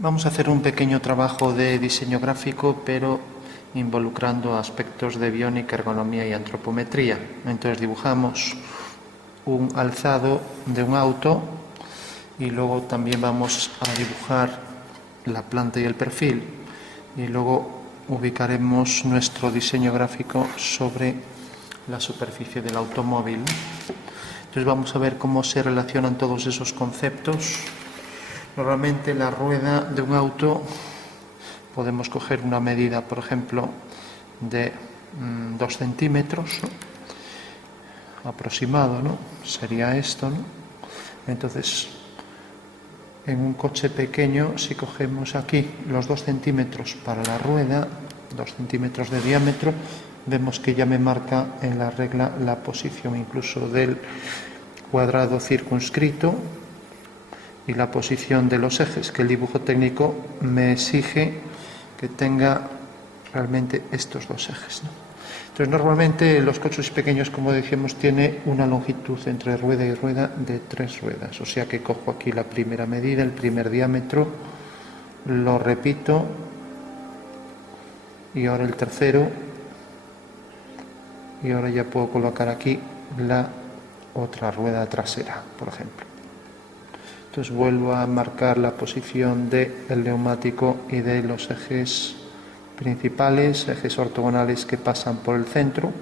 Vamos a hacer un pequeño trabajo de diseño gráfico, pero involucrando aspectos de biónica, ergonomía y antropometría. Entonces dibujamos un alzado de un auto y luego también vamos a dibujar la planta y el perfil, y luego ubicaremos nuestro diseño gráfico sobre la superficie del automóvil. Entonces vamos a ver cómo se relacionan todos esos conceptos. Normalmente la rueda de un auto podemos coger una medida, por ejemplo, de 2 centímetros, ¿no? Aproximado, ¿no? Sería esto, ¿no? Entonces, en un coche pequeño, si cogemos aquí los 2 centímetros para la rueda, 2 centímetros de diámetro, vemos que ya me marca en la regla la posición incluso del cuadrado circunscrito y la posición de los ejes, que el dibujo técnico me exige que tenga realmente estos dos ejes, ¿no? Entonces, normalmente los coches pequeños, como decíamos, tiene una longitud entre rueda y rueda de 3 ruedas. O sea que cojo aquí la primera medida, el primer diámetro, lo repito, y ahora el tercero, y ahora ya puedo colocar aquí la otra rueda trasera, por ejemplo. Entonces vuelvo a marcar la posición del neumático y de los ejes principales, ejes ortogonales que pasan por el centro.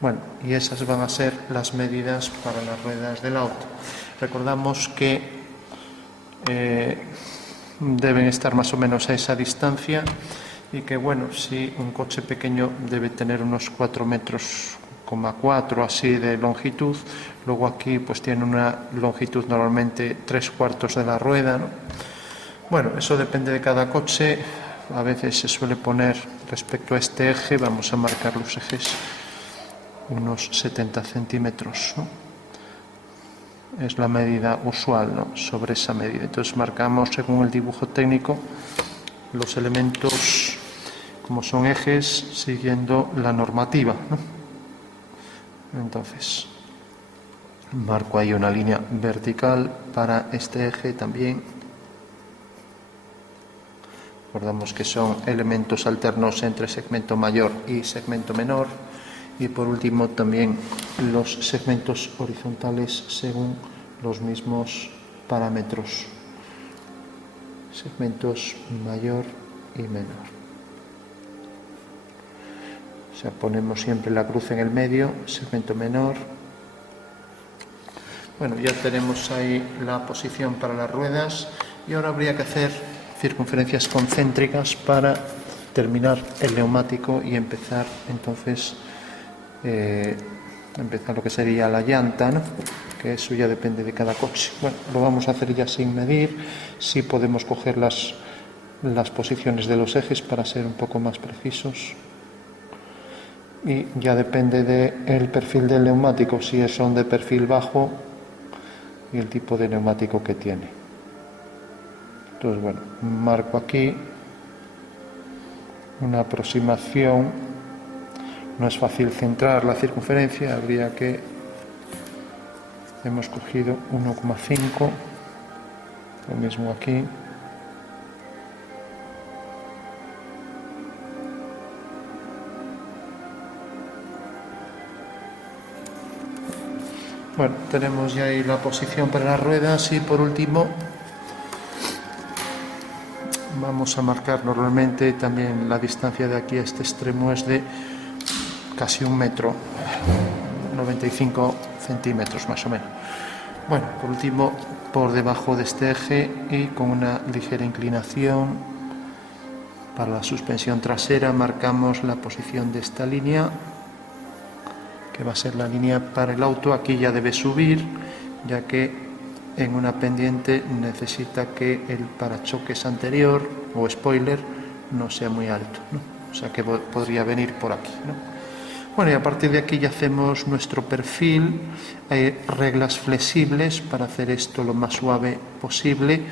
Bueno, y esas van a ser las medidas para las ruedas del auto. Recordamos que deben estar más o menos a esa distancia, y que, bueno, si un coche pequeño debe tener unos 4,4 metros así de longitud, luego aquí pues tiene una longitud normalmente 3/4 de la rueda, ¿no? Bueno, eso depende de cada coche. A veces se suele poner respecto a este eje, vamos a marcar los ejes, unos 70 centímetros, ¿no? Es la medida usual, ¿no? Sobre esa medida. Entonces marcamos, según el dibujo técnico, los elementos como son ejes, siguiendo la normativa, ¿no? Entonces marco ahí una línea vertical para este eje también. Recordamos que son elementos alternos entre segmento mayor y segmento menor. Y por último también los segmentos horizontales según los mismos parámetros. Segmentos mayor y menor. O sea, ponemos siempre la cruz en el medio, segmento menor. Bueno, ya tenemos ahí la posición para las ruedas, y ahora habría que hacer circunferencias concéntricas para terminar el neumático y empezar entonces lo que sería la llanta, ¿no? Que eso ya depende de cada coche. Bueno, lo vamos a hacer ya sin medir. Sí podemos coger las posiciones de los ejes para ser un poco más precisos. Y ya depende del perfil del neumático, si son de perfil bajo y el tipo de neumático que tiene. Entonces, bueno, marco aquí una aproximación. No es fácil centrar la circunferencia, habría que... Hemos cogido 1,5, lo mismo aquí. Bueno, tenemos ya ahí la posición para las ruedas, y por último vamos a marcar normalmente también la distancia de aquí a este extremo es de casi 1 metro, 95 centímetros más o menos. Bueno, por último, por debajo de este eje y con una ligera inclinación para la suspensión trasera, marcamos la posición de esta línea, que va a ser la línea para el auto. Aquí ya debe subir, ya que en una pendiente necesita que el parachoques anterior o spoiler no sea muy alto, ¿no? O sea que podría venir por aquí, ¿no? Bueno, y a partir de aquí ya hacemos nuestro perfil. Hay reglas flexibles para hacer esto lo más suave posible.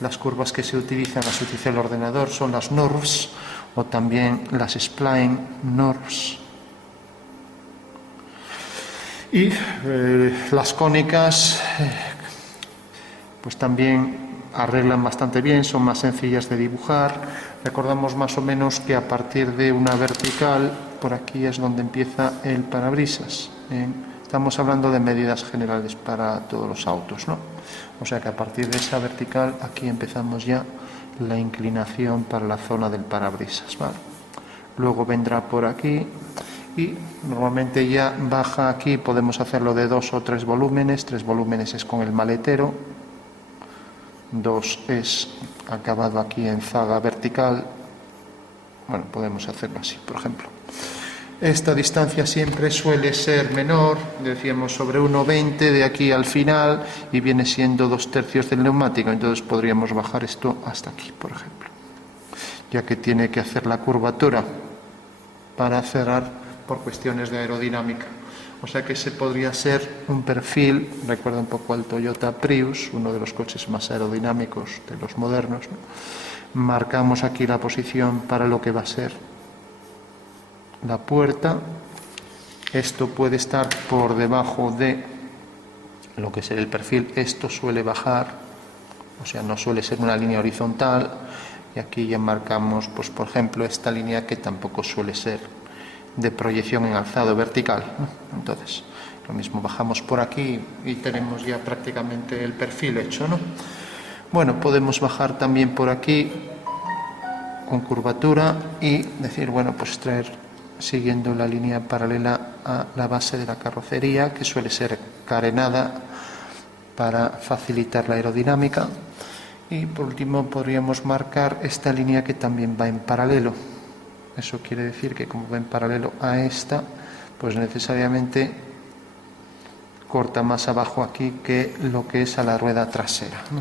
Las curvas que se utilizan, las utiliza el ordenador, son las NURBS o también las Spline NURBS. Y las cónicas, pues también arreglan bastante bien, son más sencillas de dibujar. Recordamos más o menos que a partir de una vertical, por aquí es donde empieza el parabrisas. Estamos hablando de medidas generales para todos los autos, ¿no? O sea que a partir de esa vertical, aquí empezamos ya la inclinación para la zona del parabrisas, ¿vale? Luego vendrá por aquí y normalmente ya baja aquí, podemos hacerlo de 2 o 3 volúmenes. 3 volúmenes es con el maletero, 2 es acabado aquí en zaga vertical. Bueno, podemos hacerlo así, por ejemplo. Esta distancia siempre suele ser menor, decíamos sobre 1,20 de aquí al final, y viene siendo 2/3 del neumático, entonces podríamos bajar esto hasta aquí, por ejemplo, ya que tiene que hacer la curvatura para cerrar por cuestiones de aerodinámica. O sea que ese podría ser un perfil, recuerda un poco al Toyota Prius, uno de los coches más aerodinámicos de los modernos, ¿no? Marcamos aquí la posición para lo que va a ser la puerta. Esto puede estar por debajo de lo que será el perfil. Esto suele bajar, o sea, no suele ser una línea horizontal. Y aquí ya marcamos, pues por ejemplo, esta línea que tampoco suele ser de proyección en alzado vertical, ¿no? Entonces, lo mismo, bajamos por aquí y tenemos ya prácticamente el perfil hecho, ¿no? Bueno, podemos bajar también por aquí con curvatura y decir, bueno, pues traer siguiendo la línea paralela a la base de la carrocería, que suele ser carenada para facilitar la aerodinámica. Y por último podríamos marcar esta línea que también va en paralelo. Eso quiere decir que como va en paralelo a esta, pues necesariamente corta más abajo aquí que lo que es a la rueda trasera, ¿no?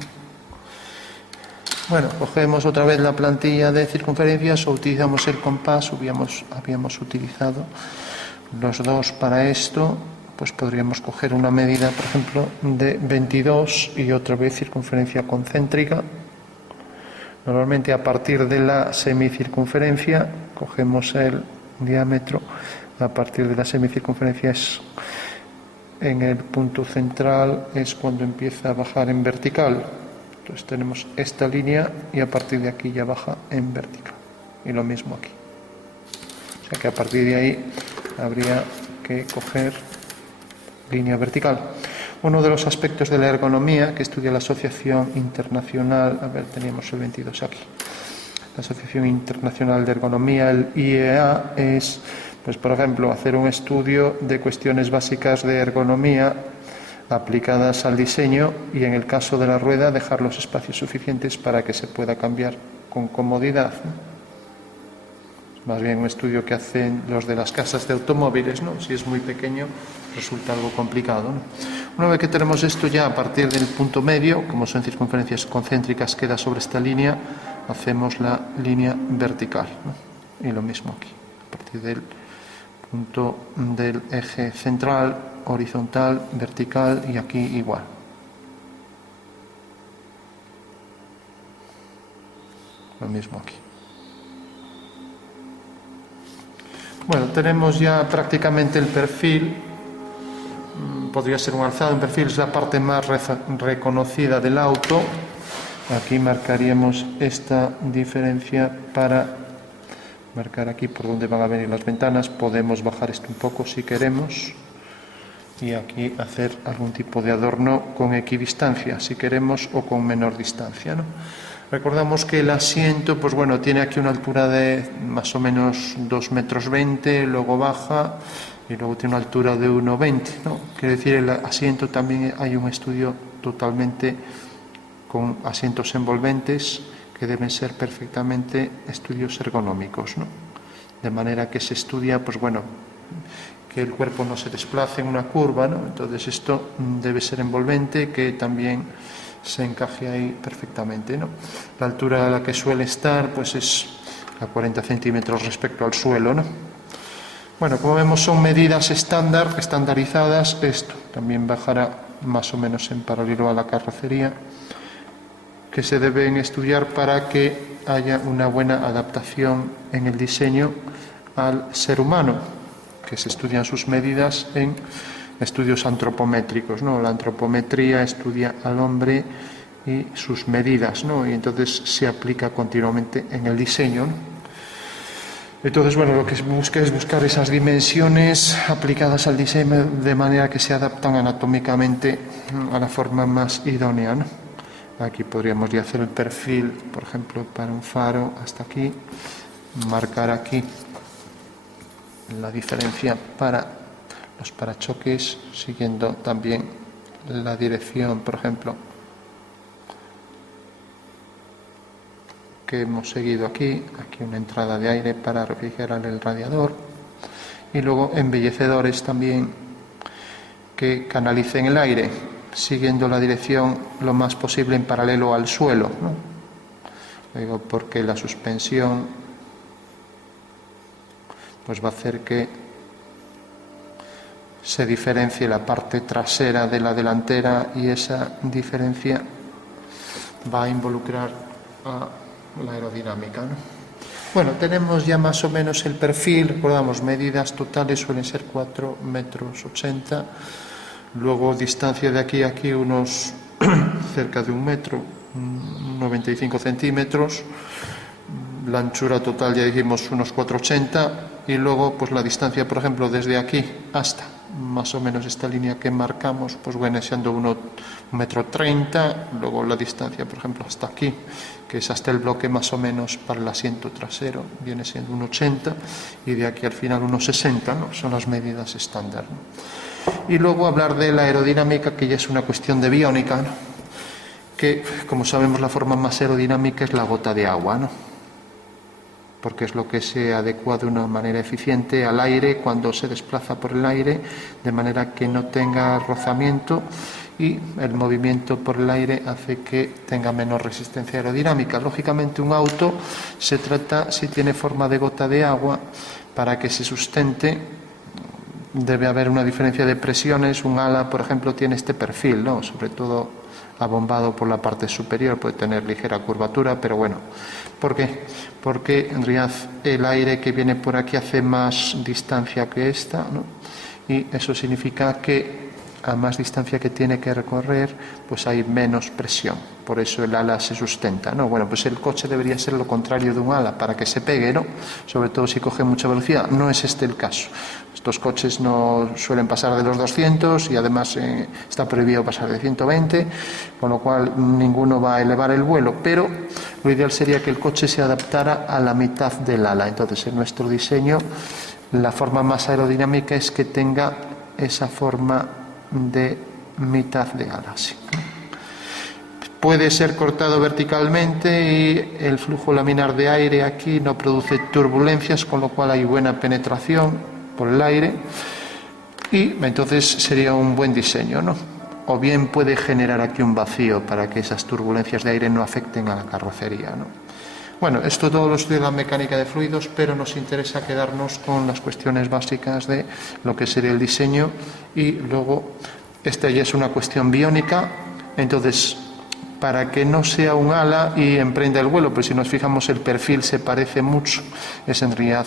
Bueno, cogemos otra vez la plantilla de circunferencias o utilizamos el compás. Habíamos utilizado los dos para esto. Pues podríamos coger una medida, por ejemplo, de 22 y otra vez circunferencia concéntrica. Normalmente a partir de la semicircunferencia cogemos el diámetro. A partir de la semicircunferencia es en el punto central, es cuando empieza a bajar en vertical. Entonces tenemos esta línea y a partir de aquí ya baja en vertical. Y lo mismo aquí. O sea que a partir de ahí habría que coger línea vertical. Uno de los aspectos de la ergonomía que estudia la Asociación Internacional, teníamos el 22 aquí, la Asociación Internacional de Ergonomía, el IEA, es, pues por ejemplo, hacer un estudio de cuestiones básicas de ergonomía aplicadas al diseño y en el caso de la rueda dejar los espacios suficientes para que se pueda cambiar con comodidad, ¿no? Más bien un estudio que hacen los de las casas de automóviles, ¿no? Si es muy pequeño resulta algo complicado, ¿no? Una vez que tenemos esto ya a partir del punto medio, como son circunferencias concéntricas, queda sobre esta línea, hacemos la línea vertical, ¿no? Y lo mismo aquí, a partir del punto del eje central, horizontal, vertical y aquí igual. Lo mismo aquí. Bueno, tenemos ya prácticamente el perfil. Podría ser un alzado. Un perfil es la parte más reconocida del auto. Aquí marcaríamos esta diferencia para marcar aquí por donde van a venir las ventanas. Podemos bajar esto un poco si queremos y aquí hacer algún tipo de adorno con equidistancia si queremos o con menor distancia, ¿no? Recordamos que el asiento, pues bueno, tiene aquí una altura de más o menos 2,20 metros, luego baja y luego tiene una altura de 1,20, ¿no? Quiere decir, el asiento también hay un estudio totalmente con asientos envolventes que deben ser perfectamente estudios ergonómicos, ¿no? De manera que se estudia, pues bueno, que el cuerpo no se desplace en una curva, ¿no? Entonces esto debe ser envolvente, que también se encaje ahí perfectamente, ¿no? La altura a la que suele estar pues es a 40 centímetros respecto al suelo, ¿no? Bueno, como vemos son medidas estandarizadas. Esto también bajará más o menos en paralelo a la carrocería, que se deben estudiar para que haya una buena adaptación en el diseño al ser humano, que se estudian sus medidas en estudios antropométricos, ¿no? La antropometría estudia al hombre y sus medidas, ¿no? Y entonces se aplica continuamente en el diseño, ¿no? Entonces, bueno, lo que se busca es buscar esas dimensiones aplicadas al diseño de manera que se adaptan anatómicamente a la forma más idónea, ¿no? Aquí podríamos ya hacer el perfil, por ejemplo, para un faro hasta aquí, marcar aquí la diferencia para los parachoques, siguiendo también la dirección, por ejemplo, que hemos seguido aquí una entrada de aire para refrigerar el radiador, y luego embellecedores también que canalicen el aire, siguiendo la dirección lo más posible en paralelo al suelo, ¿no? Digo, porque la suspensión pues va a hacer que se diferencie la parte trasera de la delantera, y esa diferencia va a involucrar a la aerodinámica, ¿no? Bueno, tenemos ya más o menos el perfil. Recordamos, medidas totales suelen ser 4,80 metros. Luego distancia de aquí a aquí unos cerca de 1 metro, 95 centímetros. La anchura total ya dijimos unos 4,80, y luego pues la distancia, por ejemplo, desde aquí hasta más o menos esta línea que marcamos, pues viene siendo 1,30 metro. Luego la distancia, por ejemplo, hasta aquí, que es hasta el bloque más o menos para el asiento trasero, viene siendo 1,80, y de aquí al final 1,60, ¿no? Son las medidas estándar, ¿no? Y luego hablar de la aerodinámica, que ya es una cuestión de biónica, ¿no? Que, como sabemos, la forma más aerodinámica es la gota de agua, ¿no? Porque es lo que se adecua de una manera eficiente al aire cuando se desplaza por el aire, de manera que no tenga rozamiento, y el movimiento por el aire hace que tenga menos resistencia aerodinámica. Lógicamente, un auto se trata, si tiene forma de gota de agua, para que se sustente debe haber una diferencia de presiones. Un ala, por ejemplo, tiene este perfil, ¿no? Sobre todo abombado por la parte superior, puede tener ligera curvatura, pero bueno. ¿Por qué? Porque en realidad el aire que viene por aquí hace más distancia que esta, ¿no? Y eso significa que a más distancia que tiene que recorrer, pues hay menos presión. Por eso el ala se sustenta, ¿no? Bueno, pues el coche debería ser lo contrario de un ala, para que se pegue, ¿no? Sobre todo si coge mucha velocidad. No es este el caso. Estos coches no suelen pasar de los 200, y además está prohibido pasar de 120, con lo cual ninguno va a elevar el vuelo, pero lo ideal sería que el coche se adaptara a la mitad del ala. Entonces, en nuestro diseño, la forma más aerodinámica es que tenga esa forma de mitad de ala, sí. Puede ser cortado verticalmente, y el flujo laminar de aire aquí no produce turbulencias, con lo cual hay buena penetración por el aire, y entonces sería un buen diseño, ¿no? O bien puede generar aquí un vacío para que esas turbulencias de aire no afecten a la carrocería, ¿no? Bueno, esto todo lo estudia la mecánica de fluidos, pero nos interesa quedarnos con las cuestiones básicas de lo que sería el diseño, y luego esta ya es una cuestión biónica. Entonces, para que no sea un ala y emprenda el vuelo, pues si nos fijamos el perfil se parece mucho, es en realidad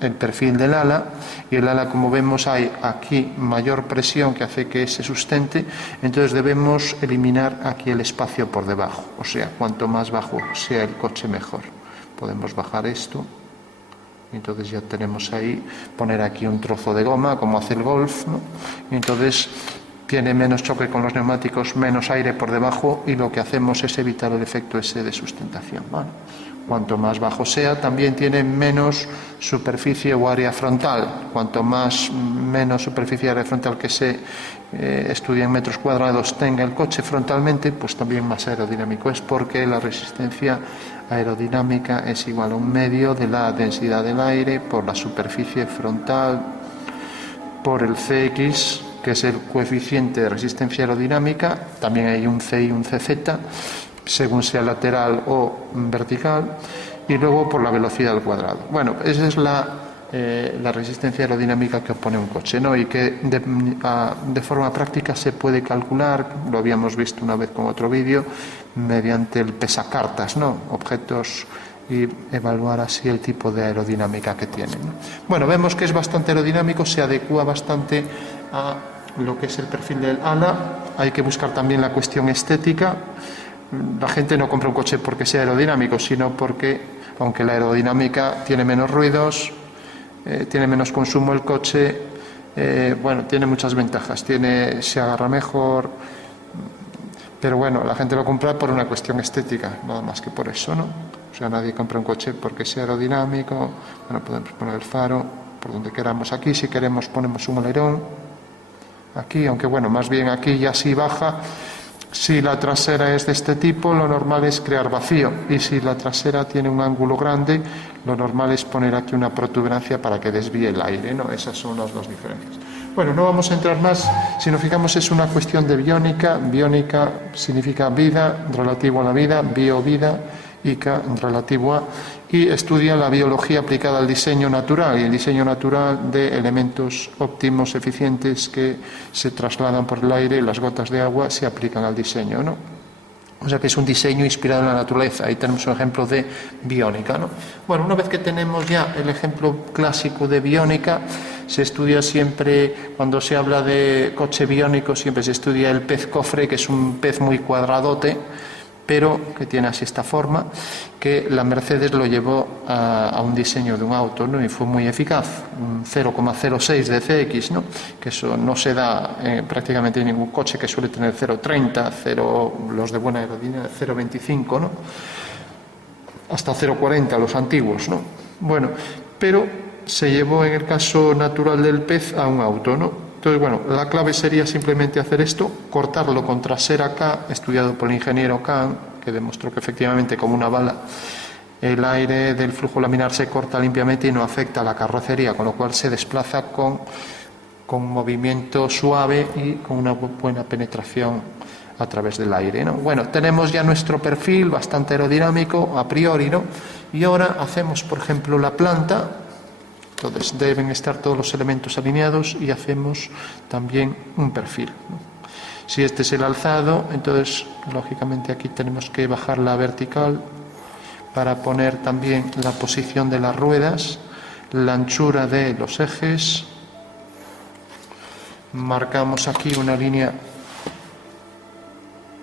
el perfil del ala, y el ala, como vemos, hay aquí mayor presión que hace que se sustente. Entonces debemos eliminar aquí el espacio por debajo, o sea, cuanto más bajo sea el coche mejor. Podemos bajar esto, y entonces ya tenemos ahí, poner aquí un trozo de goma como hace el Golf, ¿no? Y entonces tiene menos choque con los neumáticos, menos aire por debajo, y lo que hacemos es evitar el efecto ese de sustentación, ¿vale? Cuanto más bajo sea, también tiene menos superficie o área frontal. Cuanto menos superficie o área frontal que se estudia en metros cuadrados tenga el coche frontalmente, pues también más aerodinámico es, porque la resistencia aerodinámica es igual a un medio de la densidad del aire por la superficie frontal por el CX, que es el coeficiente de resistencia aerodinámica. También hay un C y un CZ, según sea lateral o vertical, y luego por la velocidad al cuadrado. Bueno, esa es la resistencia aerodinámica que opone un coche, ¿no? Y que de forma práctica se puede calcular, lo habíamos visto una vez con otro vídeo, mediante el pesacartas, ¿no? Objetos, y evaluar así el tipo de aerodinámica que tiene, ¿no? Bueno, vemos que es bastante aerodinámico, se adecua bastante a lo que es el perfil del ala. Hay que buscar también la cuestión estética. la gente no compra un coche porque sea aerodinámico, sino porque, aunque la aerodinámica tiene menos ruidos, tiene menos consumo el coche, bueno, tiene muchas ventajas, se agarra mejor, pero bueno, la gente lo compra por una cuestión estética, nada más que por eso, ¿no? O sea, nadie compra un coche porque sea aerodinámico. Bueno, podemos poner el faro por donde queramos aquí, si queremos ponemos un alerón aquí, aunque bueno, más bien aquí ya sí baja. Si la trasera es de este tipo, lo normal es crear vacío, y si la trasera tiene un ángulo grande, lo normal es poner aquí una protuberancia para que desvíe el aire, ¿no? Esas son las dos diferencias. Bueno, no vamos a entrar más, si nos fijamos es una cuestión de biónica. Biónica significa vida, relativo a la vida, biovida, ICA, relativo a, y estudia la biología aplicada al diseño natural, y el diseño natural de elementos óptimos, eficientes, que se trasladan por el aire, y las gotas de agua se aplican al diseño, ¿no? O sea que es un diseño inspirado en la naturaleza. Ahí tenemos un ejemplo de biónica, ¿no? Bueno, una vez que tenemos ya el ejemplo clásico de biónica, se estudia siempre, cuando se habla de coche biónico, siempre se estudia el pez cofre, que es un pez muy cuadradote, pero que tiene así esta forma, que la Mercedes lo llevó a un diseño de un auto, ¿no? Y fue muy eficaz, un 0,06 de CX, ¿no? Que eso no se da prácticamente en ningún coche, que suele tener 0,30, los de buena aerodinámica 0,25, ¿no? Hasta 0,40 los antiguos, ¿no? Bueno, pero se llevó en el caso natural del pez a un auto, ¿no? Entonces, bueno, la clave sería simplemente hacer esto, cortarlo con trasera K, estudiado por el ingeniero Kahn, que demostró que efectivamente, como una bala, el aire del flujo laminar se corta limpiamente y no afecta a la carrocería, con lo cual se desplaza con movimiento suave y con una buena penetración a través del aire, ¿no? Bueno, tenemos ya nuestro perfil bastante aerodinámico a priori, ¿no? Y ahora hacemos, por ejemplo, la planta. Entonces deben estar todos los elementos alineados y hacemos también un perfil, ¿no? Si este es el alzado, entonces lógicamente aquí tenemos que bajar la vertical para poner también la posición de las ruedas, la anchura de los ejes. Marcamos aquí una línea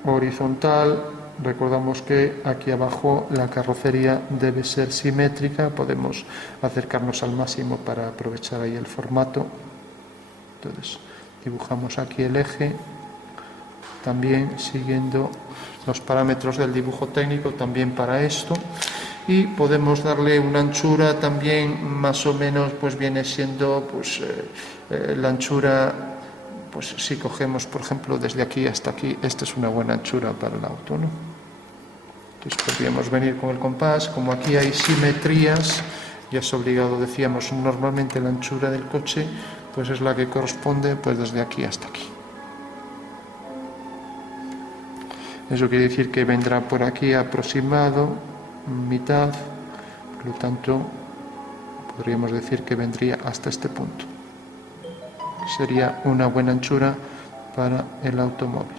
horizontal. Recordamos que aquí abajo la carrocería debe ser simétrica, podemos acercarnos al máximo para aprovechar ahí el formato. Entonces dibujamos aquí el eje, también siguiendo los parámetros del dibujo técnico también para esto, y podemos darle una anchura también más o menos, pues viene siendo pues la anchura. Pues si cogemos, por ejemplo, desde aquí hasta aquí, esta es una buena anchura para el auto, ¿no? Entonces podríamos venir con el compás, como aquí hay simetrías, ya es obligado, decíamos, normalmente la anchura del coche, pues es la que corresponde pues desde aquí hasta aquí. Eso quiere decir que vendrá por aquí aproximado, mitad, por lo tanto, podríamos decir que vendría hasta este punto. Sería una buena anchura para el automóvil.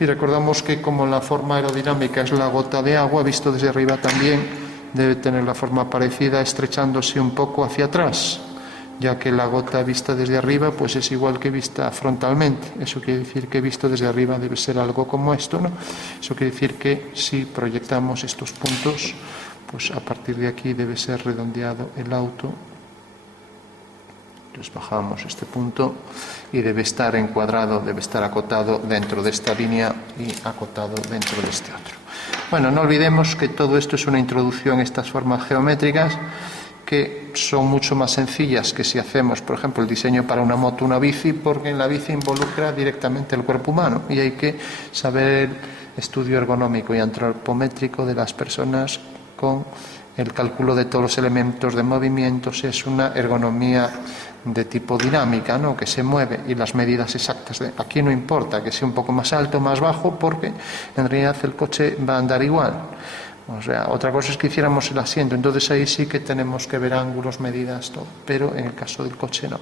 Y recordamos que como la forma aerodinámica es la gota de agua, visto desde arriba también debe tener la forma parecida, estrechándose un poco hacia atrás, ya que la gota vista desde arriba pues es igual que vista frontalmente. Eso quiere decir que visto desde arriba debe ser algo como esto, ¿no? Eso quiere decir que si proyectamos estos puntos, pues a partir de aquí debe ser redondeado el auto. Entonces bajamos este punto y debe estar encuadrado, debe estar acotado dentro de esta línea y acotado dentro de este otro. Bueno, no olvidemos que todo esto es una introducción a estas formas geométricas, que son mucho más sencillas que si hacemos, por ejemplo, el diseño para una moto, una bici, porque en la bici involucra directamente el cuerpo humano y hay que saber el estudio ergonómico y antropométrico de las personas con el cálculo de todos los elementos de movimientos. Es una ergonomía de tipo dinámica, ¿no? Que se mueve, y las medidas exactas aquí no importa que sea un poco más alto o más bajo, porque en realidad el coche va a andar igual. O sea, otra cosa es que hiciéramos el asiento, entonces ahí sí que tenemos que ver ángulos, medidas, todo, pero en el caso del coche no.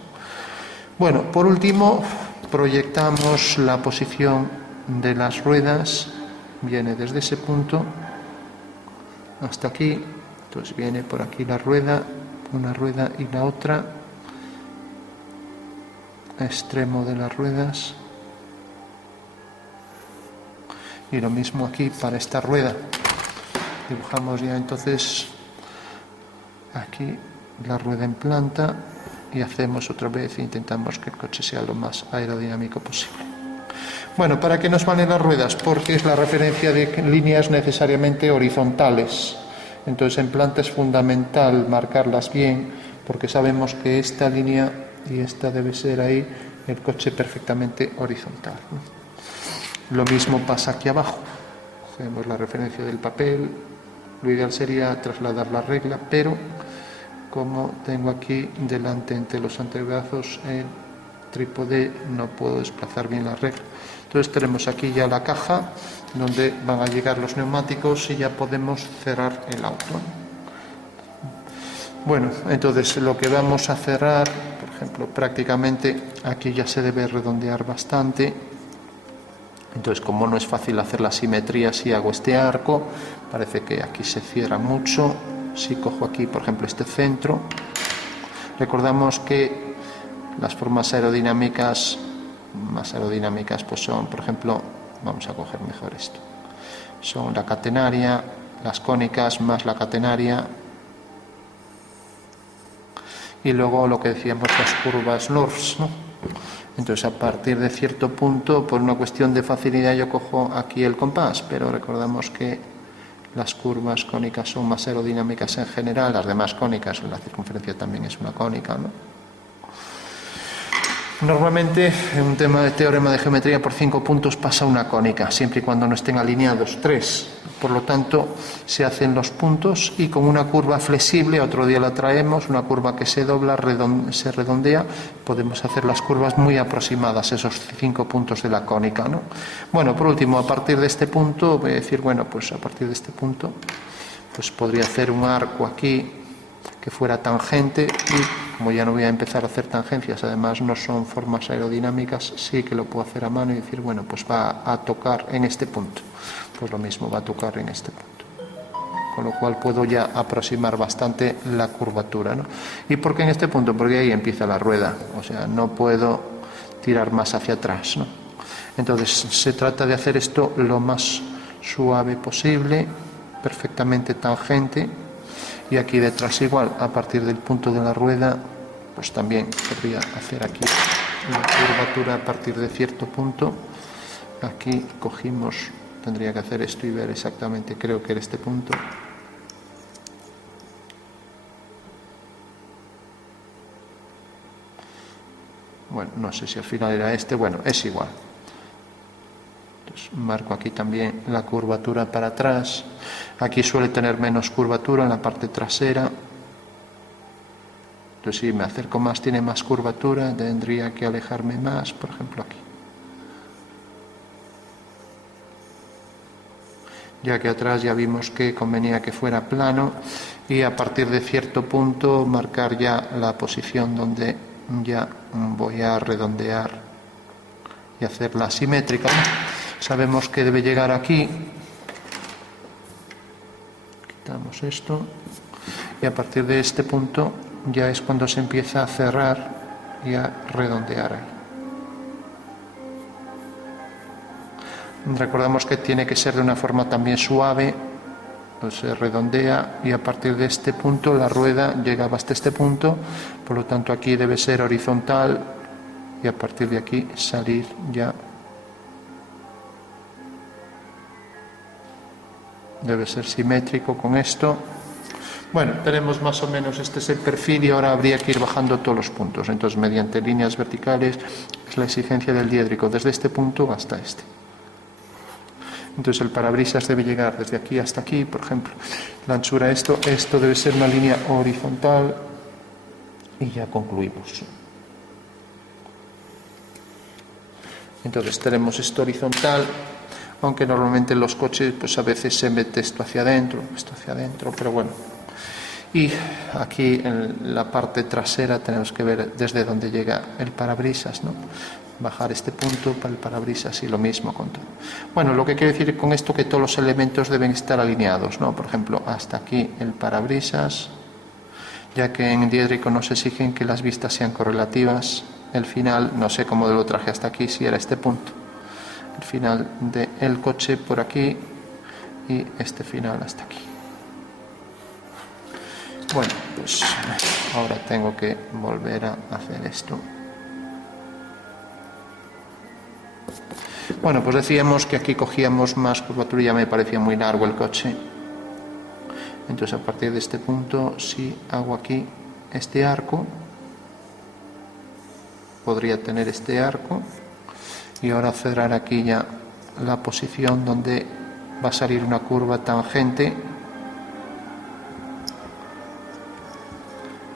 Bueno, por último, proyectamos la posición de las ruedas, viene desde ese punto hasta aquí, entonces viene por aquí la rueda, una rueda y la otra, extremo de las ruedas, Y lo mismo aquí para esta rueda. Dibujamos ya entonces aquí la rueda en planta y hacemos otra vez e intentamos que el coche sea lo más aerodinámico posible. Bueno, ¿para qué nos valen las ruedas? Porque es la referencia de líneas necesariamente horizontales. Entonces en planta es fundamental marcarlas bien, porque sabemos que esta línea y esta debe ser ahí el coche perfectamente horizontal. Lo mismo pasa aquí abajo. Hacemos la referencia del papel. Lo ideal sería trasladar la regla, pero como tengo aquí delante entre los antebrazos el trípode, no puedo desplazar bien la regla. Entonces tenemos aquí ya la caja donde van a llegar los neumáticos y ya podemos cerrar el auto. Bueno, entonces lo que vamos a cerrar, por ejemplo, prácticamente aquí ya se debe redondear bastante. Entonces, como no es fácil hacer la simetría, si hago este arco, parece que aquí se cierra mucho. Si cojo aquí, por ejemplo, este centro, recordamos que las formas aerodinámicas, más aerodinámicas, pues son, por ejemplo, vamos a coger mejor esto, son la catenaria, las cónicas más la catenaria, y luego lo que decíamos, las curvas NURBS, ¿no? Entonces, a partir de cierto punto, por una cuestión de facilidad, yo cojo aquí el compás, pero recordamos que las curvas cónicas son más aerodinámicas en general, las demás cónicas, la circunferencia también es una cónica, ¿no? Normalmente, en un tema de teorema de geometría, por 5 puntos pasa una cónica, siempre y cuando no estén alineados 3. Por lo tanto, se hacen los puntos y con una curva flexible, otro día la traemos, una curva que se dobla, se redondea, podemos hacer las curvas muy aproximadas, esos 5 puntos de la cónica, ¿no? Bueno, por último, a partir de este punto, voy a decir, bueno, pues a partir de este punto, pues podría hacer un arco aquí que fuera tangente y como ya no voy a empezar a hacer tangencias, además no son formas aerodinámicas, sí que lo puedo hacer a mano y decir, bueno, pues va a tocar en este punto. Pues lo mismo, va a tocar en este punto. Con lo cual puedo ya aproximar bastante la curvatura, ¿no? ¿Y por qué en este punto? Porque ahí empieza la rueda, o sea, no puedo tirar más hacia atrás, ¿no? Entonces se trata de hacer esto lo más suave posible, perfectamente tangente. Y aquí detrás igual, a partir del punto de la rueda, pues también podría hacer aquí la curvatura a partir de cierto punto. Aquí cogimos, tendría que hacer esto y ver exactamente, creo que era este punto. Bueno, no sé si al final era este, bueno, es igual. Entonces, marco aquí también la curvatura para atrás. Aquí suele tener menos curvatura en la parte trasera. Entonces, si me acerco más, tiene más curvatura, tendría que alejarme más, por ejemplo aquí. Ya que atrás ya vimos que convenía que fuera plano y a partir de cierto punto marcar ya la posición donde ya voy a redondear y hacerla simétrica. Sabemos que debe llegar aquí. Quitamos esto y a partir de este punto ya es cuando se empieza a cerrar y a redondear ahí. Recordamos que tiene que ser de una forma también suave, entonces se redondea y a partir de este punto la rueda llegaba hasta este punto, por lo tanto aquí debe ser horizontal y a partir de aquí salir ya. Debe ser simétrico con esto. Bueno, tenemos más o menos, este es el perfil y ahora habría que ir bajando todos los puntos. Entonces, mediante líneas verticales, es la exigencia del diédrico desde este punto hasta este. Entonces, el parabrisas debe llegar desde aquí hasta aquí, por ejemplo. La anchura, esto debe ser una línea horizontal y ya concluimos. Entonces, tenemos esto horizontal. Aunque normalmente en los coches pues a veces se mete esto hacia adentro, pero bueno. Y aquí en la parte trasera tenemos que ver desde dónde llega el parabrisas, ¿no? Bajar este punto para el parabrisas y lo mismo con todo. Bueno, lo que quiere decir con esto que todos los elementos deben estar alineados, ¿no? Por ejemplo, hasta aquí el parabrisas, ya que en diédrico nos exigen que las vistas sean correlativas. El final, no sé cómo lo traje hasta aquí, si era este punto. el final del coche por aquí y este final hasta aquí. Bueno, pues ahora tengo que volver a hacer esto. Bueno, pues decíamos que aquí cogíamos más curvatura y ya me parecía muy largo el coche. Entonces a partir de este punto, si hago aquí este arco, podría tener este arco y ahora cerrar aquí ya la posición donde va a salir una curva tangente.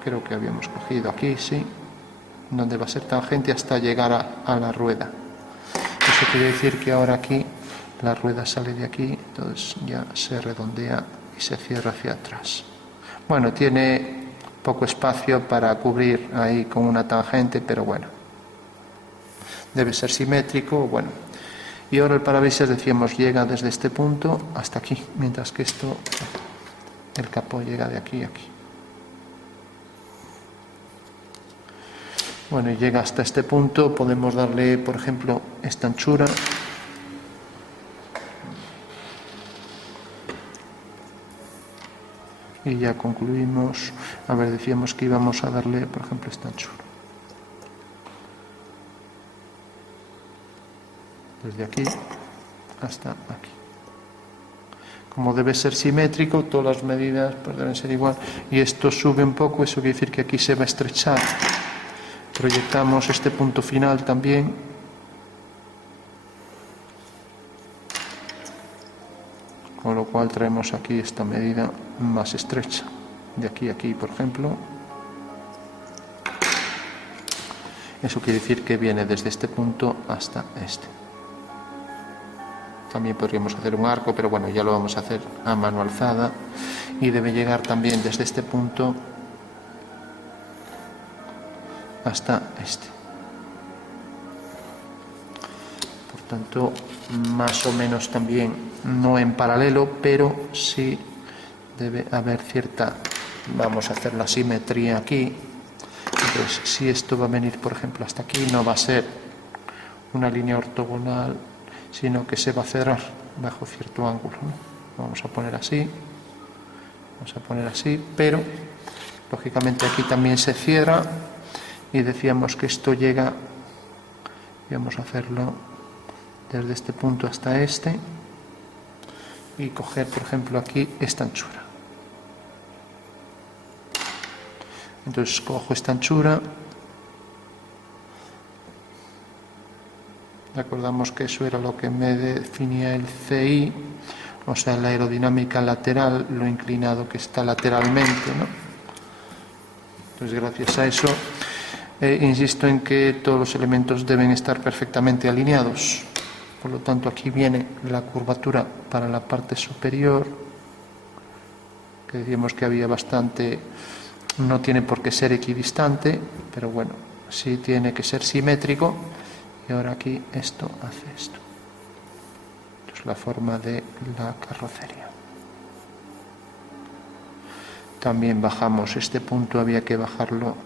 Creo que habíamos cogido aquí, sí, donde va a ser tangente hasta llegar a la rueda. Eso quiere decir que ahora aquí la rueda sale de aquí, entonces ya se redondea y se cierra hacia atrás. Bueno, tiene poco espacio para cubrir ahí con una tangente, pero bueno, debe ser simétrico. Bueno, y ahora el parabrisas, decíamos, llega desde este punto hasta aquí, mientras que esto, el capó llega de aquí a aquí. Bueno, y llega hasta este punto, podemos darle, por ejemplo, esta anchura. Y ya concluimos. A ver, decíamos que íbamos a darle, por ejemplo, esta anchura. Desde aquí hasta aquí. Como debe ser simétrico, todas las medidas pues deben ser igual. Y esto sube un poco, eso quiere decir que aquí se va a estrechar. Proyectamos este punto final también. Con lo cual traemos aquí esta medida más estrecha. De aquí a aquí, por ejemplo. Eso quiere decir que viene desde este punto hasta este. También podríamos hacer un arco, pero bueno, ya lo vamos a hacer a mano alzada. Y debe llegar también desde este punto hasta este. Por tanto, más o menos también, no en paralelo, pero sí debe haber cierta, vamos a hacer la simetría aquí. Entonces, si esto va a venir, por ejemplo, hasta aquí, no va a ser una línea ortogonal, sino que se va a cerrar bajo cierto ángulo, ¿no? Vamos a poner así, pero lógicamente aquí también se cierra y decíamos que esto llega, y vamos a hacerlo desde este punto hasta este y coger, por ejemplo, aquí esta anchura. Entonces cojo esta anchura. Recordamos que eso era lo que me definía el CI, o sea, la aerodinámica lateral, lo inclinado que está lateralmente, ¿no? Entonces, gracias a eso, insisto en que todos los elementos deben estar perfectamente alineados. Por lo tanto, aquí viene la curvatura para la parte superior, que decíamos que había bastante, no tiene por qué ser equidistante, pero bueno, sí tiene que ser simétrico. Y ahora aquí esto hace esto. Esto es la forma de la carrocería. También bajamos este punto, había que bajarlo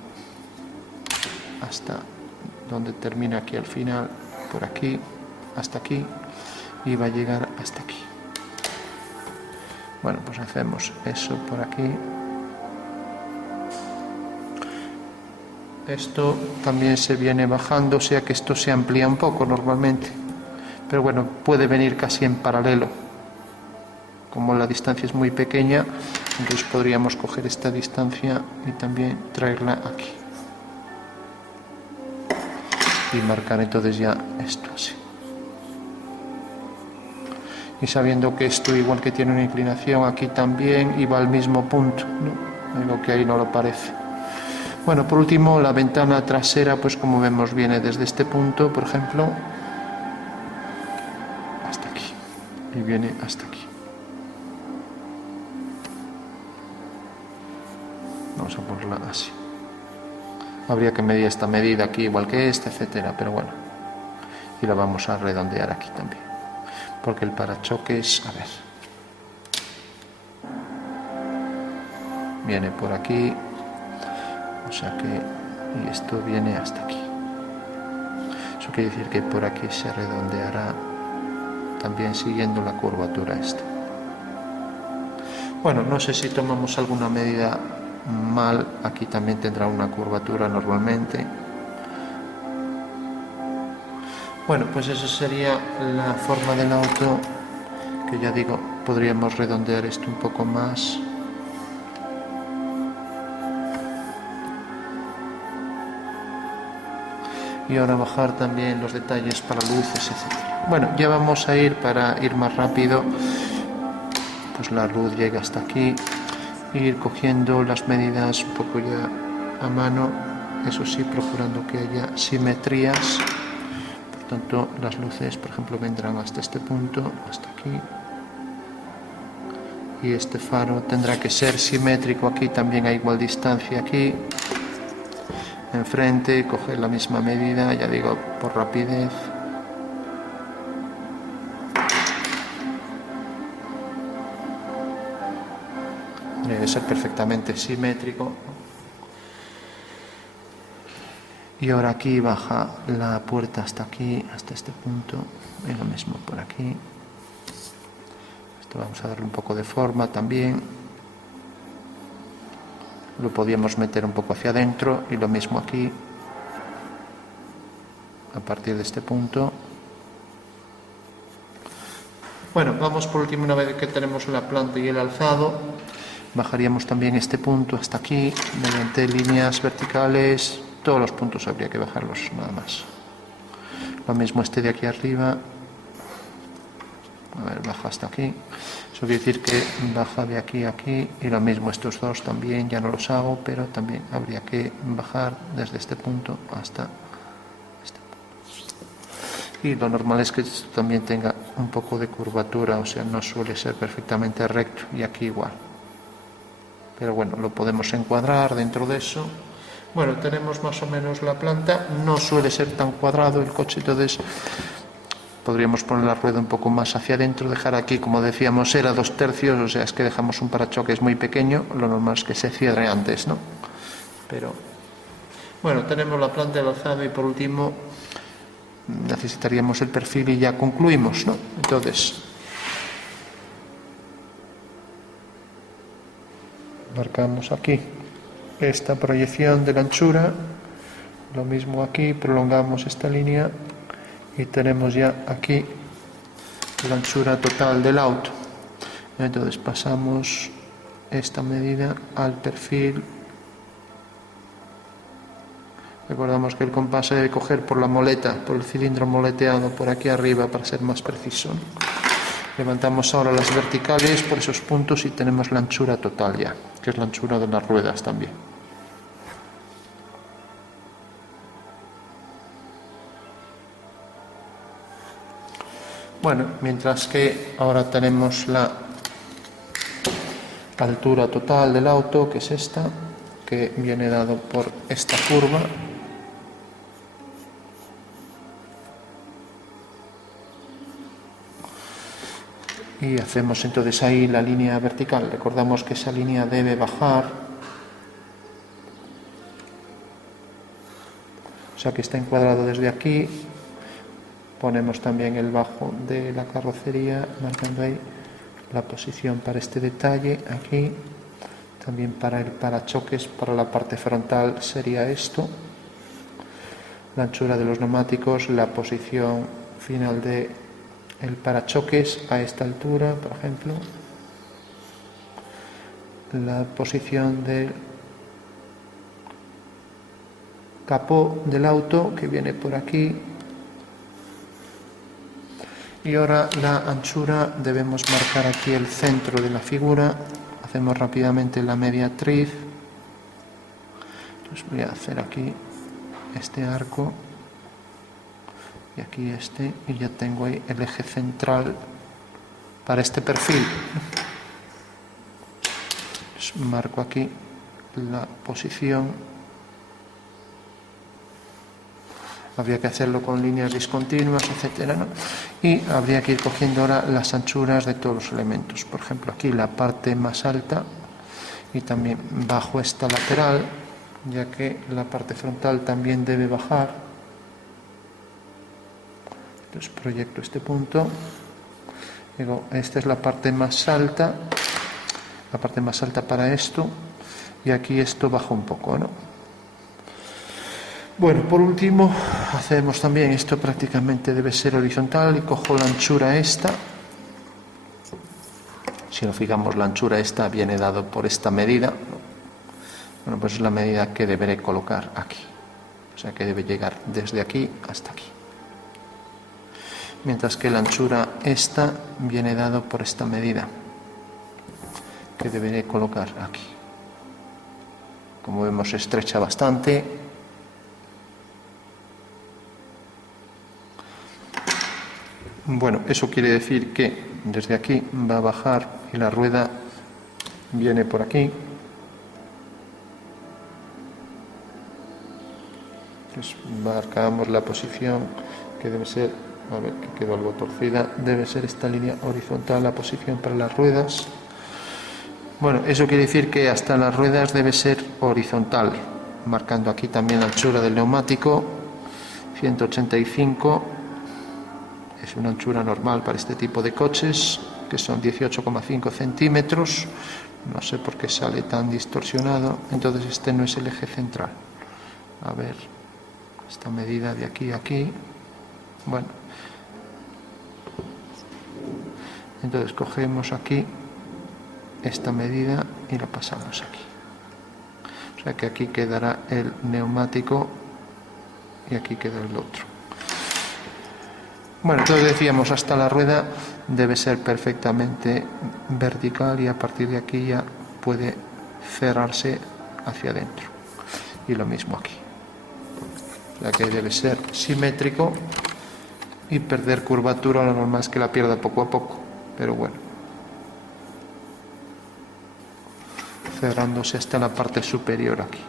hasta donde termina aquí al final, por aquí, hasta aquí, y va a llegar hasta aquí. Bueno, pues hacemos eso por aquí. Esto también se viene bajando, o sea que esto se amplía un poco normalmente, pero bueno, puede venir casi en paralelo. Como la distancia es muy pequeña, entonces podríamos coger esta distancia y también traerla aquí. Y marcar entonces ya esto así. Y sabiendo que esto, igual que tiene una inclinación, aquí también y va al mismo punto, ¿no? Lo que ahí no lo parece. Bueno, por último, la ventana trasera, pues como vemos, viene desde este punto, por ejemplo, hasta aquí. Y viene hasta aquí. Vamos a ponerla así. Habría que medir esta medida aquí igual que esta, etcétera, pero bueno. Y la vamos a redondear aquí también. Porque el parachoques, a ver, viene por aquí. O sea que, y esto viene hasta aquí. Eso quiere decir que por aquí se redondeará también siguiendo la curvatura esta. Bueno, no sé si tomamos alguna medida mal, aquí también tendrá una curvatura normalmente. Bueno, pues eso sería la forma del auto, que ya digo, podríamos redondear esto un poco más. Y ahora bajar también los detalles para luces, etc. Bueno, ya vamos a ir, para ir más rápido, pues la luz llega hasta aquí, ir cogiendo las medidas un poco ya a mano, eso sí, procurando que haya simetrías. Por tanto, las luces, por ejemplo, vendrán hasta este punto, hasta aquí, y este faro tendrá que ser simétrico aquí, también a igual distancia aquí, enfrente, coger la misma medida, ya digo, por rapidez. Debe ser perfectamente simétrico. Y ahora aquí baja la puerta hasta aquí, hasta este punto, y lo mismo por aquí. Esto vamos a darle un poco de forma también. Lo podíamos meter un poco hacia adentro, y lo mismo aquí, a partir de este punto. Bueno, vamos por último, una vez que tenemos la planta y el alzado, bajaríamos también este punto hasta aquí, mediante líneas verticales. Todos los puntos habría que bajarlos, nada más. Lo mismo este de aquí arriba. A ver, baja hasta aquí. Eso quiere decir que baja de aquí a aquí. Y lo mismo estos dos también, ya no los hago, pero también habría que bajar desde este punto hasta este punto. Y lo normal es que esto también tenga un poco de curvatura, o sea, no suele ser perfectamente recto. Y aquí igual. Pero bueno, lo podemos encuadrar dentro de eso. Bueno, tenemos más o menos la planta, no suele ser tan cuadrado el coche, entonces podríamos poner la rueda un poco más hacia adentro, dejar aquí, como decíamos, era 2/3, o sea, es que dejamos un parachoques muy pequeño, lo normal es que se cierre antes, ¿no? Pero, bueno, tenemos la planta del alzado y por último necesitaríamos el perfil y ya concluimos, ¿no? Entonces, marcamos aquí esta proyección de la anchura, lo mismo aquí, prolongamos esta línea y tenemos ya aquí la anchura total del auto. Entonces pasamos esta medida al perfil. Recordamos que el compás se debe coger por la moleta, por el cilindro moleteado por aquí arriba para ser más preciso. Levantamos ahora las verticales por esos puntos y tenemos la anchura total ya, que es la anchura de las ruedas también. Bueno, mientras que ahora tenemos la altura total del auto, que es esta, que viene dado por esta curva. Y hacemos entonces ahí la línea vertical. Recordamos que esa línea debe bajar, o sea que está encuadrado desde aquí. Ponemos también el bajo de la carrocería, marcando ahí la posición para este detalle aquí. También para el parachoques, para la parte frontal sería esto. La anchura de los neumáticos, la posición final de el parachoques a esta altura, por ejemplo. La posición del capó del auto, que viene por aquí. Y ahora la anchura, debemos marcar aquí el centro de la figura. Hacemos rápidamente la mediatriz. Entonces voy a hacer aquí este arco y aquí este, y ya tengo ahí el eje central para este perfil. Pues marco aquí la posición. Habría que hacerlo con líneas discontinuas, etcétera, ¿no? Y habría que ir cogiendo ahora las anchuras de todos los elementos. Por ejemplo, aquí la parte más alta y también bajo esta lateral, ya que la parte frontal también debe bajar. Entonces proyecto este punto Digo, esta es la parte más alta para esto, y aquí esto baja un poco, ¿no? Bueno, por último, hacemos también, esto prácticamente debe ser horizontal, y cojo la anchura esta. Si nos fijamos, la anchura esta viene dado por esta medida. Bueno, pues es la medida que deberé colocar aquí. O sea que debe llegar desde aquí hasta aquí. Mientras que la anchura esta viene dado por esta medida, que deberé colocar aquí. Como vemos, se estrecha bastante. Bueno, eso quiere decir que desde aquí va a bajar y la rueda viene por aquí. Entonces marcamos la posición que debe ser, a ver que quedó algo torcida, debe ser esta línea horizontal, la posición para las ruedas. Bueno, eso quiere decir que hasta las ruedas debe ser horizontal, marcando aquí también la anchura del neumático, 185, es una anchura normal para este tipo de coches, que son 18,5 centímetros, no sé por qué sale tan distorsionado, entonces este no es el eje central. A ver, esta medida de aquí a aquí, bueno, entonces cogemos aquí esta medida y la pasamos aquí. O sea que aquí quedará el neumático y aquí queda el otro. Bueno, entonces decíamos, hasta la rueda debe ser perfectamente vertical y a partir de aquí ya puede cerrarse hacia adentro. Y lo mismo aquí. O sea que debe ser simétrico y perder curvatura, lo normal es que la pierda poco a poco, pero bueno. Cerrándose hasta la parte superior aquí.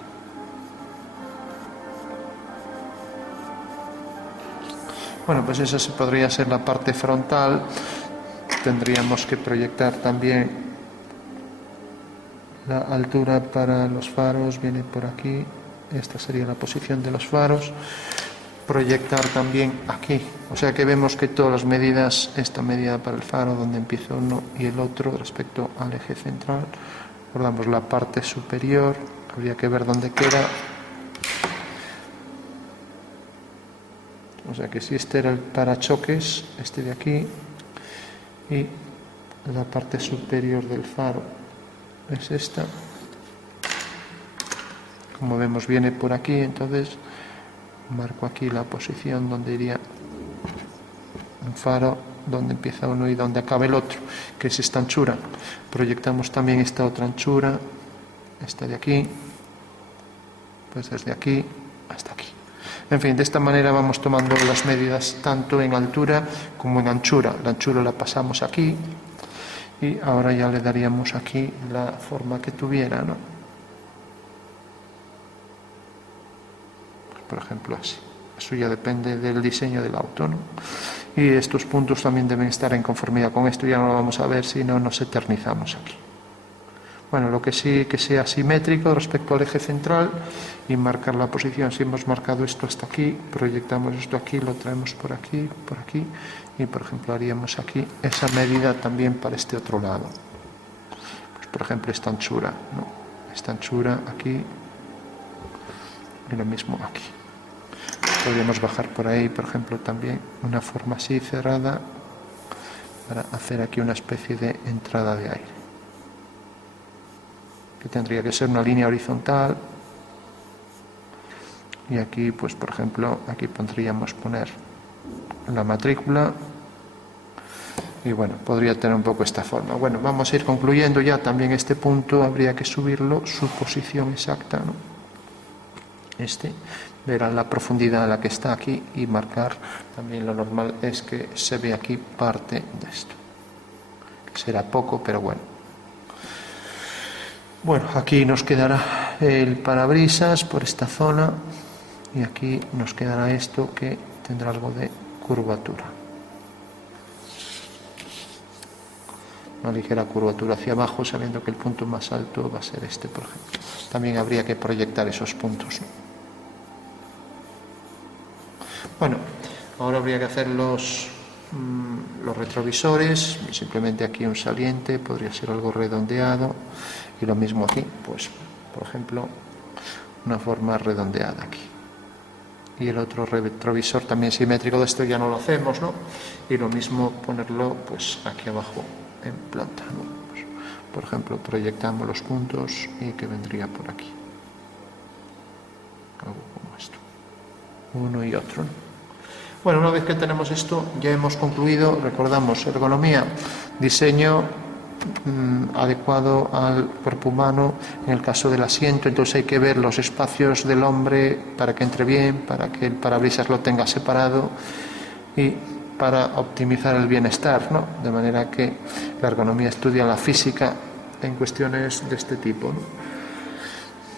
Bueno, pues esa podría ser la parte frontal. Tendríamos que proyectar también la altura para los faros, viene por aquí. Esta sería la posición de los faros. Proyectar también aquí. O sea que vemos que todas las medidas, esta medida para el faro, donde empieza uno y el otro respecto al eje central. Recordamos la parte superior, habría que ver dónde queda. O sea que si este era el parachoques, este de aquí, y la parte superior del faro es esta. Como vemos, viene por aquí, entonces marco aquí la posición donde iría un faro, donde empieza uno y donde acaba el otro, que es esta anchura. Proyectamos también esta otra anchura, esta de aquí, pues desde aquí hasta aquí. En fin, de esta manera vamos tomando las medidas tanto en altura como en anchura. La anchura la pasamos aquí y ahora ya le daríamos aquí la forma que tuviera, ¿no? Por ejemplo, así. Eso ya depende del diseño del auto, ¿no? Y estos puntos también deben estar en conformidad con esto, ya no lo vamos a ver, si no nos eternizamos aquí. Bueno, lo que sí, que sea simétrico respecto al eje central y marcar la posición. Si hemos marcado esto hasta aquí, proyectamos esto aquí, lo traemos por aquí, y por ejemplo haríamos aquí esa medida también para este otro lado. Pues por ejemplo esta anchura, ¿no? Esta anchura aquí y lo mismo aquí. Podríamos bajar por ahí, por ejemplo, también una forma así cerrada para hacer aquí una especie de entrada de aire, que tendría que ser una línea horizontal. Y aquí, pues por ejemplo, aquí podríamos poner la matrícula y bueno, podría tener un poco esta forma. Bueno, vamos a ir concluyendo ya. También este punto habría que subirlo, su posición exacta, ¿no? Verán la profundidad a la que está aquí y marcar. También lo normal es que se ve aquí parte de esto, que será poco, pero bueno. Bueno, aquí nos quedará el parabrisas por esta zona y aquí nos quedará esto que tendrá algo de curvatura, una ligera curvatura hacia abajo, sabiendo que el punto más alto va a ser este, por ejemplo. También habría que proyectar esos puntos, ¿no? Bueno, ahora habría que hacer los los retrovisores, simplemente aquí un saliente, podría ser algo redondeado, y lo mismo aquí, pues por ejemplo una forma redondeada aquí. Y el otro retrovisor también simétrico, de esto ya no lo hacemos, ¿no? Y lo mismo ponerlo pues aquí abajo en planta, ¿no? Pues, por ejemplo, proyectamos los puntos y que vendría por aquí. Algo como esto. Uno y otro, ¿no? Bueno, una vez que tenemos esto, ya hemos concluido. Recordamos, ergonomía, diseño adecuado al cuerpo humano en el caso del asiento, entonces hay que ver los espacios del hombre para que entre bien, para que el parabrisas lo tenga separado y para optimizar el bienestar, ¿no? De manera que la ergonomía estudia la física en cuestiones de este tipo,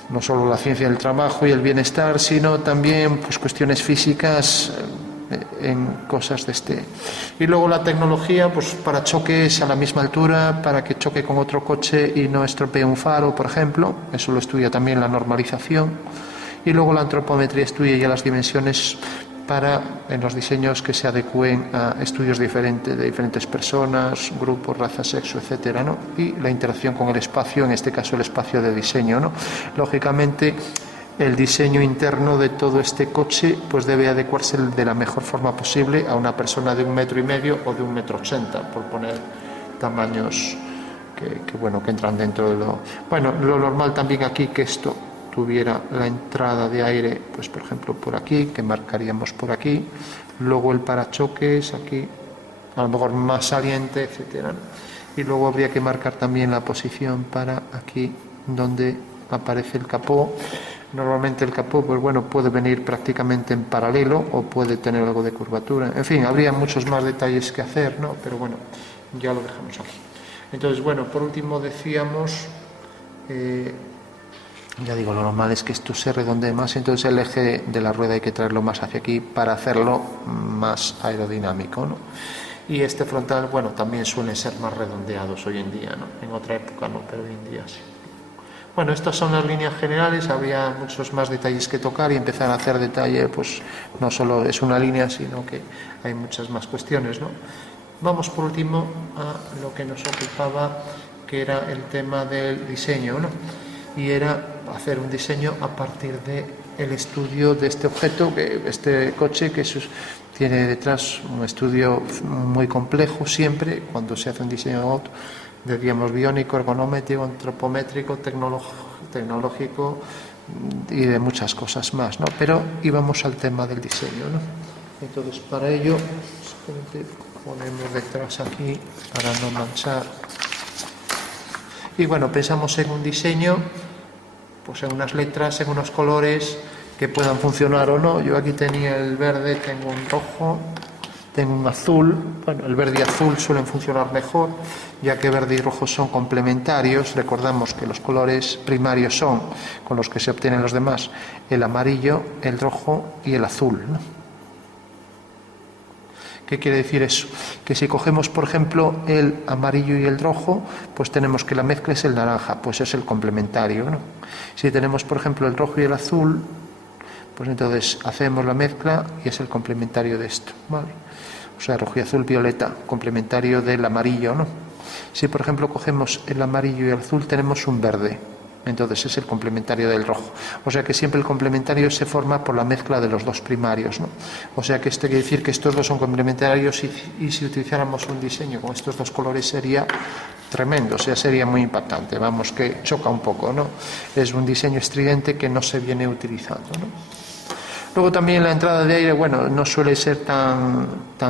no solo la ciencia del trabajo y el bienestar, sino también pues cuestiones físicas en cosas de este. Y luego la tecnología, pues para choques a la misma altura, para que choque con otro coche y no estropee un faro, por ejemplo, eso lo estudia también la normalización. Y luego la antropometría estudia ya las dimensiones para en los diseños que se adecúen a estudios diferentes de diferentes personas, grupos, raza, sexo, etcétera, ¿no? Y la interacción con el espacio, en este caso el espacio de diseño, ¿no? Lógicamente el diseño interno de todo este coche pues debe adecuarse de la mejor forma posible a una persona de 1,5 metros o de 1,80 metros, por poner tamaños que entran dentro de lo... Bueno, lo normal también aquí que esto tuviera la entrada de aire, pues por ejemplo por aquí, que marcaríamos por aquí, luego el parachoques aquí, a lo mejor más saliente, etcétera, ¿no? Y luego habría que marcar también la posición para aquí donde aparece el capó. Normalmente el capó, pues bueno, puede venir prácticamente en paralelo o puede tener algo de curvatura. En fin, habría muchos más detalles que hacer, ¿no? Pero bueno, ya lo dejamos aquí. Entonces, bueno, por último decíamos, ya digo, lo normal es que esto se redondee más, entonces el eje de la rueda hay que traerlo más hacia aquí para hacerlo más aerodinámico, ¿no? Y este frontal, bueno, también suelen ser más redondeados hoy en día, ¿no? En otra época no, pero hoy en día sí. Bueno, estas son las líneas generales, habría muchos más detalles que tocar y empezar a hacer detalle, pues no solo es una línea, sino que hay muchas más cuestiones, ¿no? Vamos por último a lo que nos ocupaba, que era el tema del diseño, ¿no? Y era hacer un diseño a partir del estudio de este objeto, este coche, que tiene detrás un estudio muy complejo siempre, cuando se hace un diseño de auto, diríamos biónico, ergonométrico, antropométrico, tecnológico y de muchas cosas más, ¿no? Pero íbamos al tema del diseño, ¿no? Entonces, para ello, ponemos detrás aquí para no manchar. Y bueno, pensamos en un diseño, pues en unas letras, en unos colores que puedan funcionar o no. Yo aquí tenía el verde, tengo un rojo, tengo un azul. Bueno, el verde y azul suelen funcionar mejor, ya que verde y rojo son complementarios. Recordamos que los colores primarios son, con los que se obtienen los demás, el amarillo, el rojo y el azul, ¿no? ¿Qué quiere decir eso? Que si cogemos, por ejemplo, el amarillo y el rojo, pues tenemos que la mezcla es el naranja, pues es el complementario, ¿no? Si tenemos, por ejemplo, el rojo y el azul, pues entonces hacemos la mezcla y es el complementario de esto, ¿vale? O sea, rojo y azul, violeta, complementario del amarillo, ¿no? Si, por ejemplo, cogemos el amarillo y el azul, tenemos un verde. Entonces es el complementario del rojo. O sea que siempre el complementario se forma por la mezcla de los dos primarios, ¿no? O sea que esto quiere decir que estos dos son complementarios y si utilizáramos un diseño con estos dos colores sería tremendo, o sea, sería muy impactante. Vamos, que choca un poco, ¿no? Es un diseño estridente que no se viene utilizando, ¿no? Luego también la entrada de aire, bueno, no suele ser tan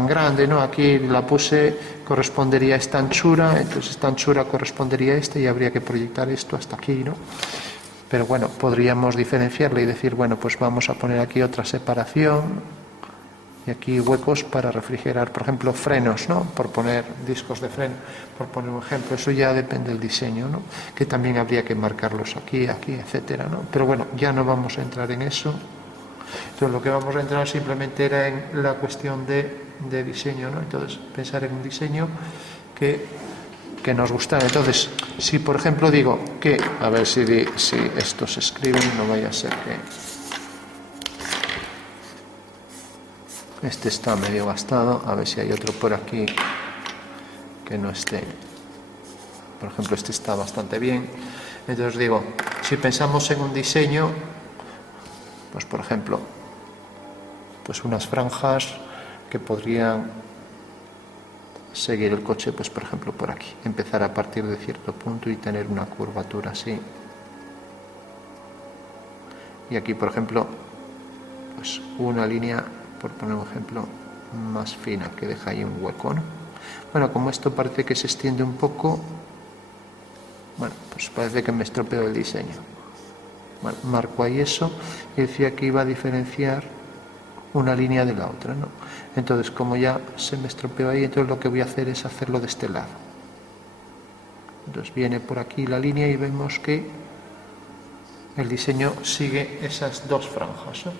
grande, ¿no? Aquí la puse, correspondería a esta anchura, entonces esta anchura correspondería a esta y habría que proyectar esto hasta aquí, ¿no? Pero bueno, podríamos diferenciarla y decir, bueno, pues vamos a poner aquí otra separación y aquí huecos para refrigerar, por ejemplo, frenos, ¿no? Por poner discos de freno, por poner un ejemplo. Eso ya depende del diseño, ¿no? Que también habría que marcarlos aquí, etcétera, ¿no? Pero bueno, ya no vamos a entrar en eso. Entonces lo que vamos a entrar simplemente era en la cuestión de diseño, ¿no? Entonces pensar en un diseño que nos gustara. Entonces, si por ejemplo digo que, a ver si esto se escribe, no vaya a ser que este está medio gastado, a ver si hay otro por aquí que no esté. Por ejemplo, este está bastante bien. Entonces digo, si pensamos en un diseño, pues por ejemplo, pues unas franjas que podrían seguir el coche, pues por ejemplo por aquí, empezar a partir de cierto punto y tener una curvatura así. Y aquí, por ejemplo, pues una línea, por poner un ejemplo, más fina, que deja ahí un hueco, ¿no? Bueno, como esto parece que se extiende un poco, bueno, pues parece que me estropeo el diseño. Bueno, marco ahí eso y decía que iba a diferenciar una línea de la otra, ¿no? Entonces, como ya se me estropeó ahí, entonces lo que voy a hacer es hacerlo de este lado. Entonces viene por aquí la línea y vemos que el diseño sigue esas dos franjas, ¿no?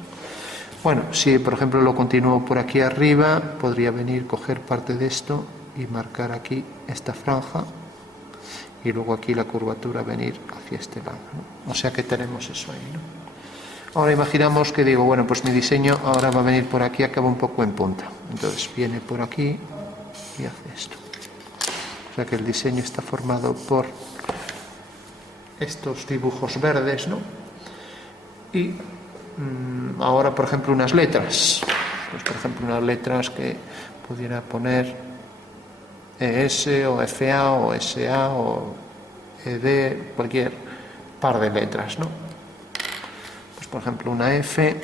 Bueno, si por ejemplo lo continúo por aquí arriba, podría venir, coger parte de esto y marcar aquí esta franja y luego aquí la curvatura venir hacia este lado, ¿no? O sea que tenemos eso ahí, ¿no? Ahora imaginamos que digo, bueno, pues mi diseño ahora va a venir por aquí, acaba un poco en punta. Entonces viene por aquí y hace esto. O sea que el diseño está formado por estos dibujos verdes, ¿no? Y ahora, por ejemplo, unas letras. Pues, por ejemplo, unas letras que pudiera poner ES o FA o SA o ED, cualquier par de letras, ¿no? Pues, por ejemplo, una F.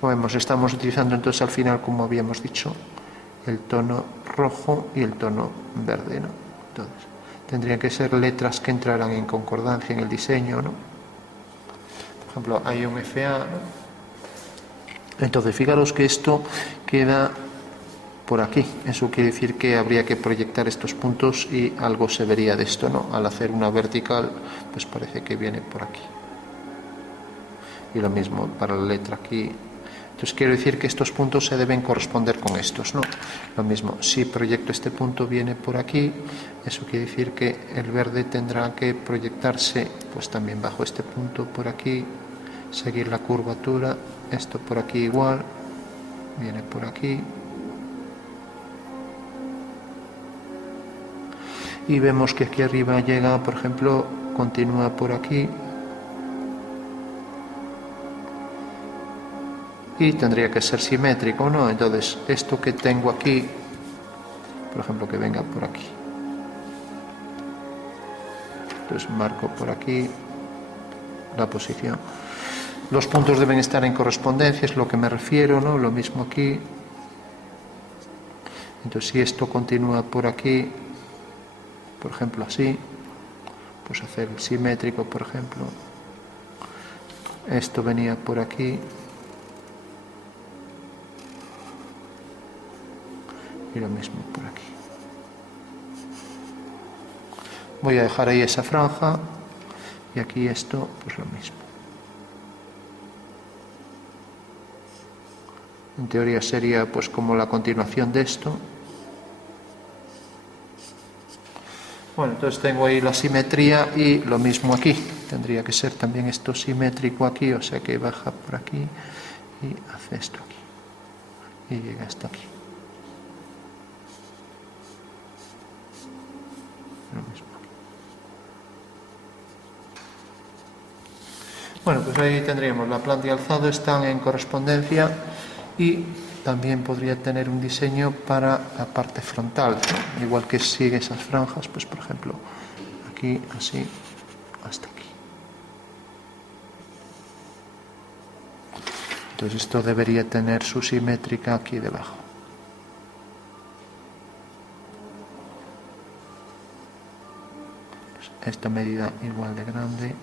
Como vemos, estamos utilizando entonces al final, como habíamos dicho, el tono rojo y el tono verde, ¿no? Entonces, tendrían que ser letras que entraran en concordancia en el diseño, ¿no? Por ejemplo, hay un FA, ¿no? Entonces, fijaros que esto queda por aquí. Eso quiere decir que habría que proyectar estos puntos y algo se vería de esto, ¿no? Al hacer una vertical, pues parece que viene por aquí. Y lo mismo para la letra aquí. Entonces quiero decir que estos puntos se deben corresponder con estos, ¿no? Lo mismo, si proyecto este punto viene por aquí, eso quiere decir que el verde tendrá que proyectarse pues también bajo este punto por aquí, seguir la curvatura, esto por aquí igual, viene por aquí. Y vemos que aquí arriba llega, por ejemplo, continúa por aquí. Y tendría que ser simétrico, ¿no? Entonces, esto que tengo aquí, por ejemplo, que venga por aquí. Entonces, marco por aquí la posición. Los puntos deben estar en correspondencia, es lo que me refiero, ¿no? Lo mismo aquí. Entonces, si esto continúa por aquí, por ejemplo, así, pues hacer el simétrico, por ejemplo. Esto venía por aquí. Y lo mismo por aquí. Voy a dejar ahí esa franja y aquí esto, pues lo mismo. En teoría sería pues como la continuación de esto. Bueno, entonces tengo ahí la simetría y lo mismo aquí. Tendría que ser también esto simétrico aquí, o sea que baja por aquí y hace esto aquí. Y llega hasta aquí. Lo mismo. Bueno, pues ahí tendríamos la planta y alzado están en correspondencia y también podría tener un diseño para la parte frontal, ¿no? Igual que sigue esas franjas, pues por ejemplo aquí así hasta aquí. Entonces esto debería tener su simétrica aquí debajo. Esta medida igual de grande.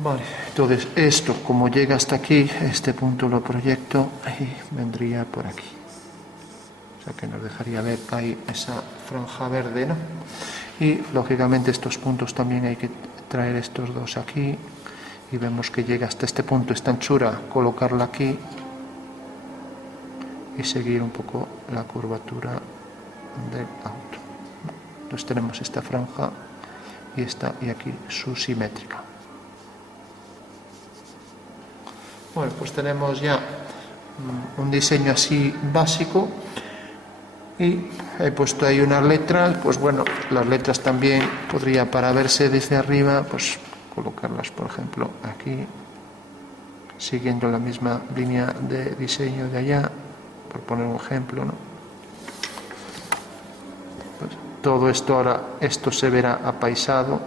Vale, entonces esto, como llega hasta aquí, este punto lo proyecto y vendría por aquí. O sea que nos dejaría ver ahí esa franja verde, ¿no? Y lógicamente estos puntos también hay que traer estos dos aquí y vemos que llega hasta este punto, esta anchura, colocarla aquí y seguir un poco la curvatura del auto. Entonces tenemos esta franja y esta y aquí su simétrica. Bueno, pues tenemos ya un diseño así básico y he puesto ahí unas letras. Pues bueno, las letras también podría, para verse desde arriba, pues colocarlas, por ejemplo, aquí, siguiendo la misma línea de diseño de allá, por poner un ejemplo, ¿no? Pues todo esto ahora, esto se verá apaisado,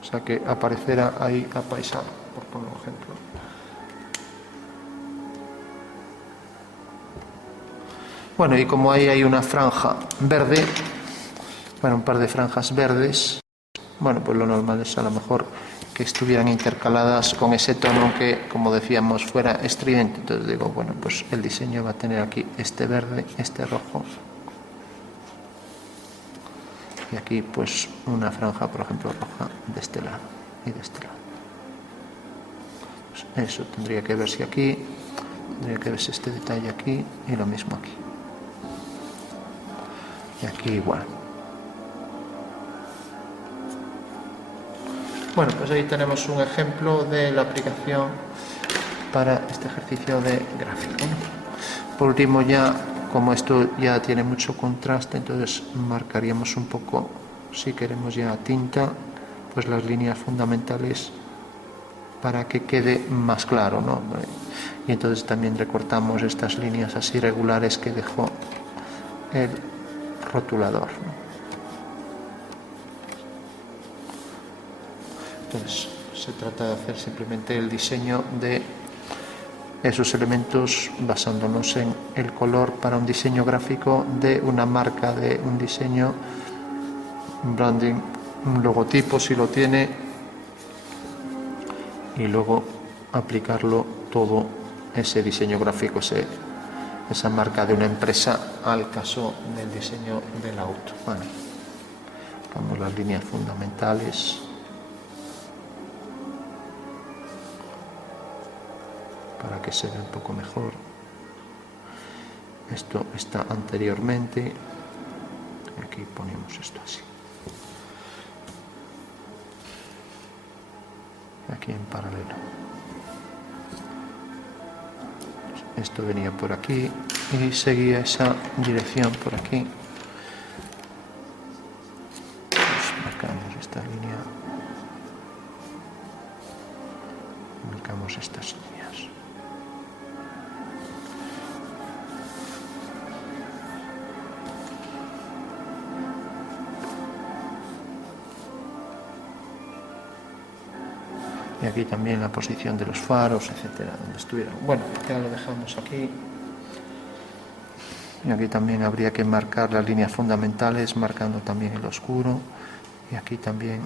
o sea que aparecerá ahí apaisado, por poner un ejemplo. Bueno, y como ahí hay una franja verde, bueno, un par de franjas verdes, bueno, pues lo normal es a lo mejor que estuvieran intercaladas con ese tono que, como decíamos, fuera estridente. Entonces digo, bueno, pues el diseño va a tener aquí este verde, este rojo, y aquí pues una franja, por ejemplo, roja de este lado y de este lado. Pues eso tendría que verse aquí, tendría que verse este detalle aquí y lo mismo aquí. Y aquí igual. Bueno, pues ahí tenemos un ejemplo de la aplicación para este ejercicio de gráfico. Por último, ya como esto ya tiene mucho contraste, entonces marcaríamos un poco, si queremos ya tinta, pues las líneas fundamentales para que quede más claro, ¿no? Y entonces también recortamos estas líneas así regulares que dejó el rotulador, ¿no? Entonces se trata de hacer simplemente el diseño de esos elementos basándonos en el color para un diseño gráfico de una marca, de un diseño, un branding, un logotipo si lo tiene, y luego aplicarlo todo ese diseño gráfico, esa marca de una empresa al caso del diseño del auto. Bueno, vamos las líneas fundamentales para que se vea un poco mejor. Esto está anteriormente, aquí ponemos esto así, aquí en paralelo. Esto venía por aquí y seguía esa dirección por aquí. Pues marcamos esta línea, marcamos estas líneas. Y aquí también la posición de los faros, etcétera, donde estuvieran. Bueno, ya lo dejamos aquí. Y aquí también habría que marcar las líneas fundamentales, marcando también el oscuro. Y aquí también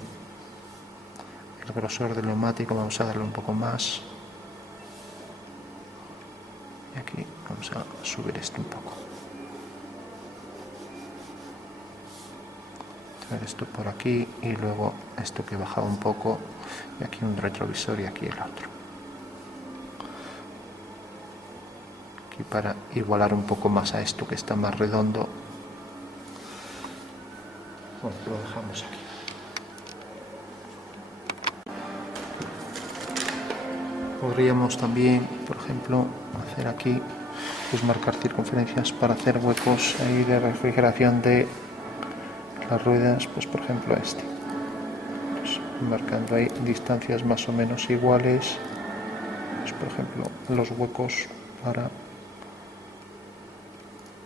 el grosor del neumático, vamos a darle un poco más. Y aquí vamos a subir esto un poco. Traer esto por aquí y luego esto que bajaba un poco, y aquí un retrovisor y aquí el otro. Aquí para igualar un poco más a esto que está más redondo. Bueno, lo dejamos aquí. Podríamos también, por ejemplo, hacer aquí, pues marcar circunferencias para hacer huecos ahí de refrigeración de las ruedas, pues por ejemplo este, pues marcando ahí distancias más o menos iguales, pues por ejemplo los huecos para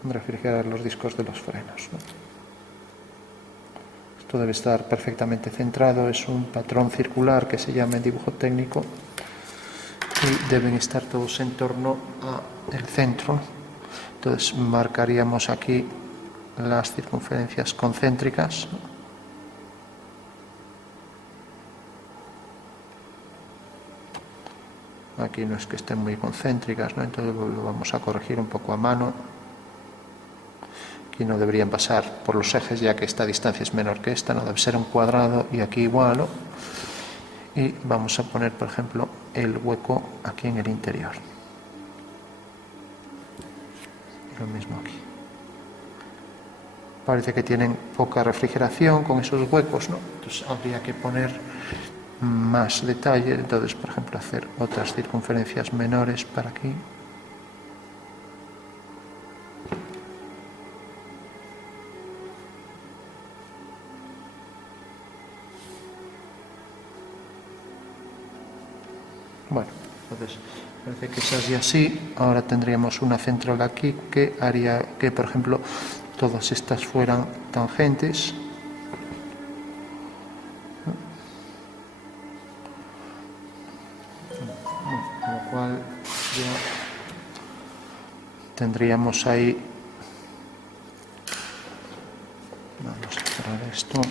refrigerar los discos de los frenos, ¿no? Esto debe estar perfectamente centrado, es un patrón circular que se llama en dibujo técnico y deben estar todos en torno al centro. Entonces marcaríamos aquí las circunferencias concéntricas. Aquí no es que estén muy concéntricas, ¿no? Entonces lo vamos a corregir un poco a mano. Aquí no deberían pasar por los ejes, ya que esta distancia es menor que esta, no debe ser un cuadrado, y aquí igual, ¿no? Y vamos a poner, por ejemplo, el hueco aquí en el interior. Lo mismo aquí. Parece que tienen poca refrigeración con esos huecos, ¿no? Entonces habría que poner más detalle. Entonces, por ejemplo, hacer otras circunferencias menores para aquí. Bueno, entonces parece que es así así. Ahora tendríamos una central aquí que haría que, por ejemplo, todas estas fueran tangentes. Con lo cual ya tendríamos ahí. Vamos a cerrar esto.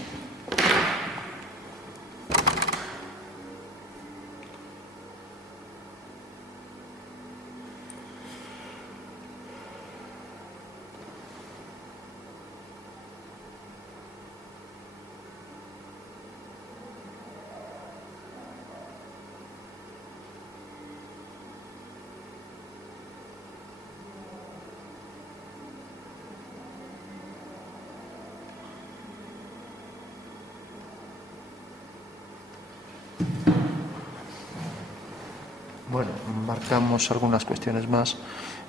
Bueno, marcamos algunas cuestiones más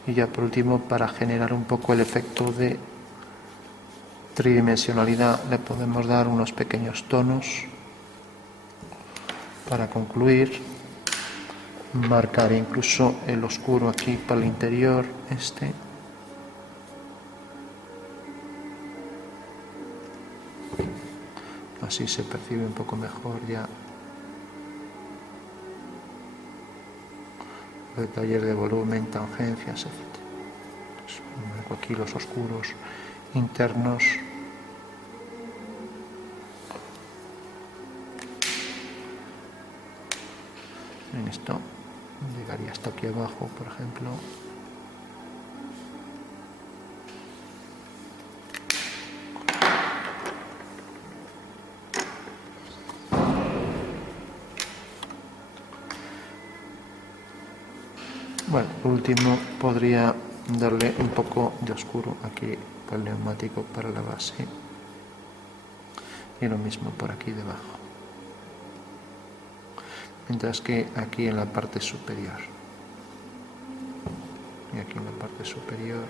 y ya por último, para generar un poco el efecto de tridimensionalidad, le podemos dar unos pequeños tonos para concluir, marcar incluso el oscuro aquí para el interior, así se percibe un poco mejor ya detalles de volumen, tangencias, etc. Pues, marco aquí los oscuros internos. En esto llegaría hasta aquí abajo, por ejemplo. Bueno, por último podría darle un poco de oscuro aquí para el neumático, para la base, y lo mismo por aquí debajo, mientras que aquí en la parte superior y aquí en la parte superior,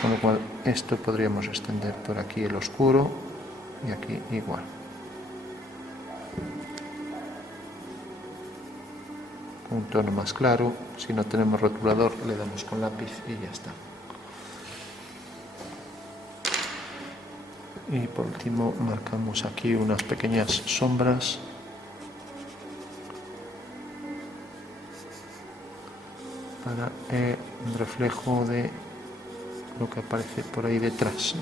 con lo cual esto podríamos extender por aquí el oscuro y aquí igual. Un tono más claro. Si no tenemos rotulador, le damos con lápiz y ya está. Y por último marcamos aquí unas pequeñas sombras para el reflejo de lo que aparece por ahí detrás.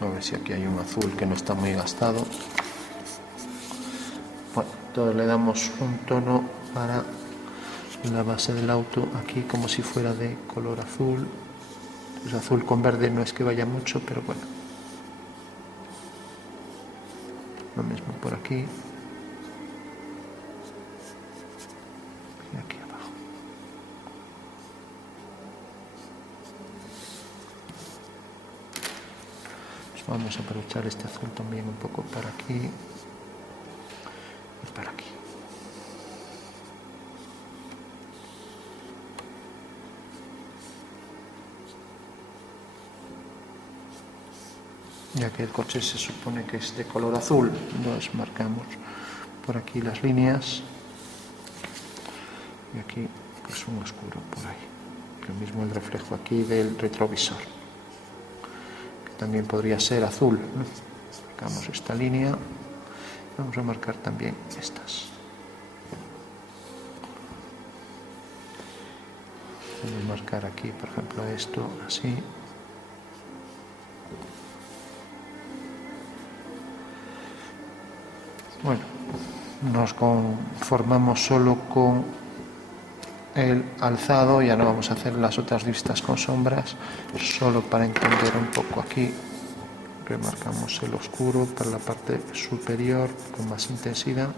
A ver si aquí hay un azul que no está muy gastado. Bueno, entonces le damos un tono para la base del auto aquí, como si fuera de color azul. Pues azul con verde no es que vaya mucho, pero bueno. Lo mismo por aquí. Y aquí abajo. Pues vamos a aprovechar este azul también un poco para aquí. Para aquí. Ya que el coche se supone que es de color azul, entonces marcamos por aquí las líneas y aquí pues un oscuro por ahí. Lo mismo el reflejo aquí del retrovisor, que también podría ser azul, ¿no? Marcamos esta línea. Vamos a marcar también estas. Vamos a marcar aquí, por ejemplo, esto así. Bueno, nos conformamos solo con el alzado, ya no vamos a hacer las otras vistas con sombras, solo para entender un poco aquí. Remarcamos el oscuro para la parte superior con más intensidad.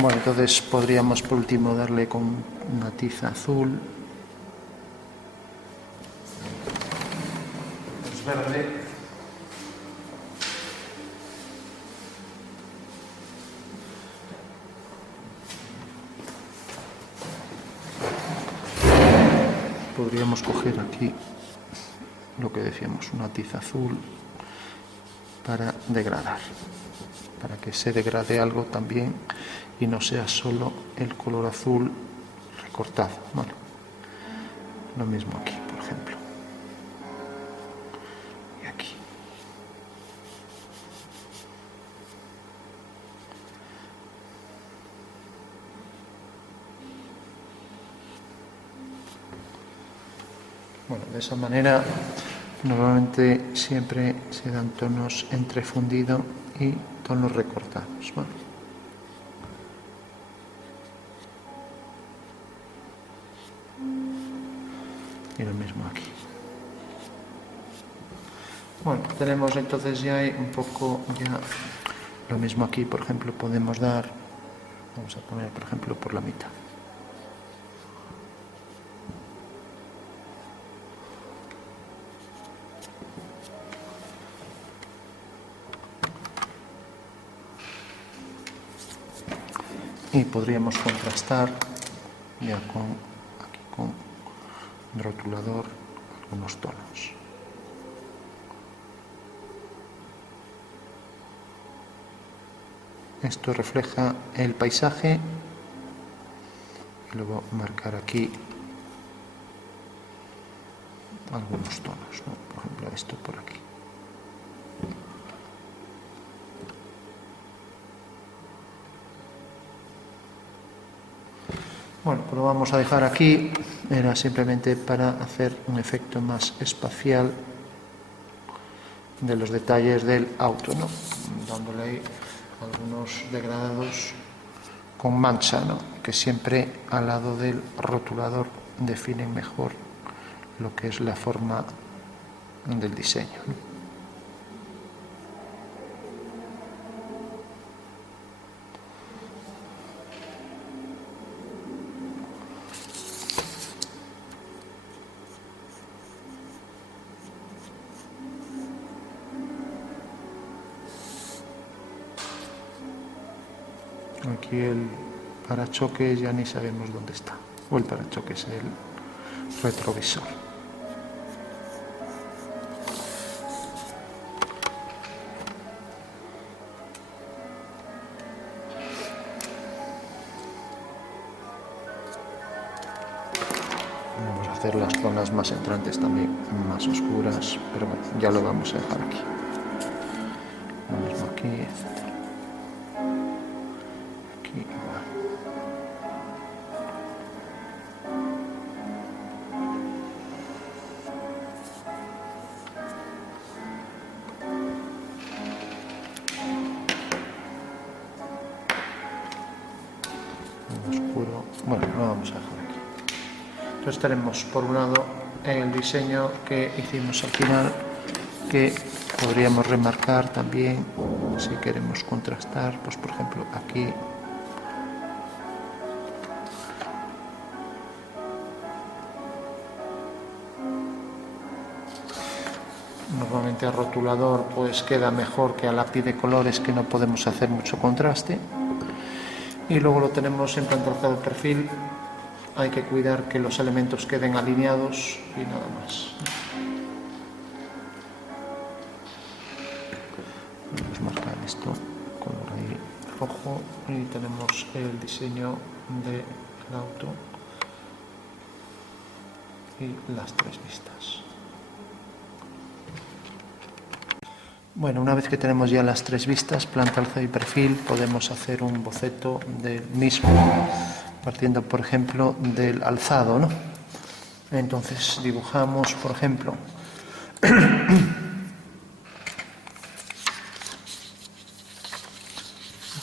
Bueno, entonces podríamos por último darle con una tiza azul. Es verde. Podríamos coger aquí lo que decíamos, una tiza azul para degradar, para que se degrade algo también y no sea solo el color azul recortado. Bueno, lo mismo aquí, por ejemplo, y aquí. Bueno, de esa manera normalmente siempre se dan tonos entre fundido y tonos recortados. Bueno. Y lo mismo aquí. Bueno, tenemos entonces ya un poco ya lo mismo aquí, por ejemplo, podemos dar, vamos a poner por ejemplo por la mitad. Y podríamos contrastar ya aquí con rotulador algunos tonos. Esto refleja el paisaje y luego marcar aquí algunos tonos, ¿no? Por ejemplo esto por aquí. Bueno, pues lo vamos a dejar aquí, era simplemente para hacer un efecto más espacial de los detalles del auto, ¿no? Dándole ahí algunos degradados con mancha, ¿no? Que siempre al lado del rotulador definen mejor lo que es la forma del diseño, ¿no? Aquí el parachoques ya ni sabemos dónde está, o el parachoques, el retrovisor. Vamos a hacer las zonas más entrantes también más oscuras, pero bueno, ya lo vamos a dejar aquí. Lo mismo aquí, etc. Aquí igual. Oscuro. Bueno, lo vamos a dejar aquí. Entonces tenemos por un lado el diseño que hicimos al final, que podríamos remarcar también si queremos contrastar, pues por ejemplo aquí. Normalmente el rotulador pues queda mejor que a lápiz de colores, que no podemos hacer mucho contraste. Y luego lo tenemos en plan trazado de perfil. Hay que cuidar que los elementos queden alineados y nada más. Vamos a marcar esto color ahí rojo y tenemos el diseño del auto y las tres vistas. Bueno, una vez que tenemos ya las tres vistas, planta, alzado y perfil, podemos hacer un boceto del mismo, partiendo, por ejemplo, del alzado, ¿no? Entonces dibujamos, por ejemplo,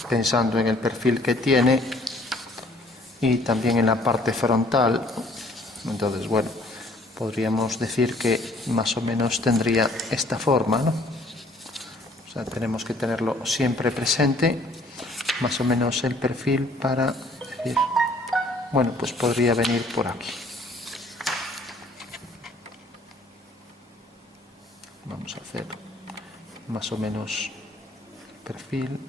pensando en el perfil que tiene y también en la parte frontal. Entonces, bueno, podríamos decir que más o menos tendría esta forma, ¿no? O sea, tenemos que tenerlo siempre presente más o menos el perfil para decir, bueno, pues podría venir por aquí. Vamos a hacer más o menos el perfil,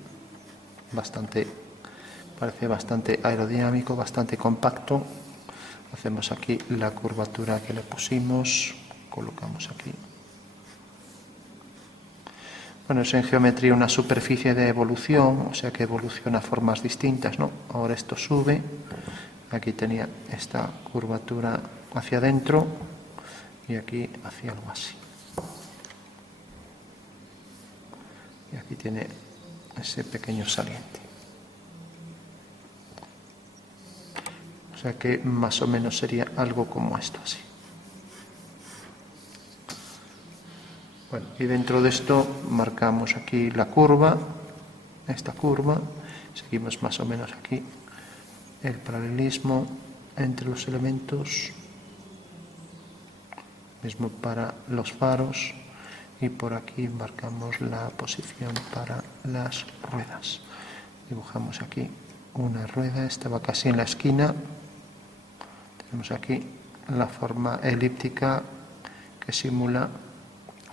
parece bastante aerodinámico, bastante compacto. Hacemos aquí la curvatura que le pusimos, colocamos aquí. Bueno, es en geometría una superficie de evolución, o sea que evoluciona a formas distintas, ¿no? Ahora esto sube, aquí tenía esta curvatura hacia adentro y aquí hacia algo así. Y aquí tiene ese pequeño saliente. O sea que más o menos sería algo como esto, así. Bueno, y dentro de esto marcamos aquí la curva, esta curva, seguimos más o menos aquí el paralelismo entre los elementos, mismo para los faros, y por aquí marcamos la posición para las ruedas. Dibujamos aquí una rueda, estaba casi en la esquina, tenemos aquí la forma elíptica que simula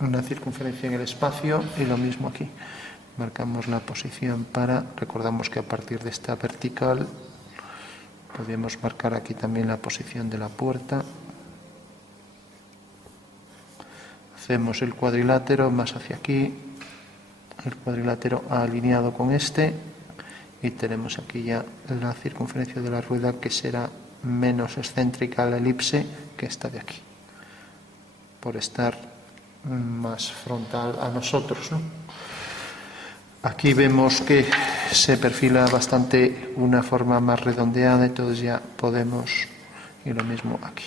una circunferencia en el espacio y lo mismo aquí. Marcamos la posición recordamos que a partir de esta vertical podemos marcar aquí también la posición de la puerta. Hacemos el cuadrilátero más hacia aquí, el cuadrilátero alineado con este y tenemos aquí ya la circunferencia de la rueda que será menos excéntrica a la elipse que esta de aquí, por estar más frontal a nosotros, ¿no? Aquí vemos que se perfila bastante una forma más redondeada, entonces ya podemos, y lo mismo aquí,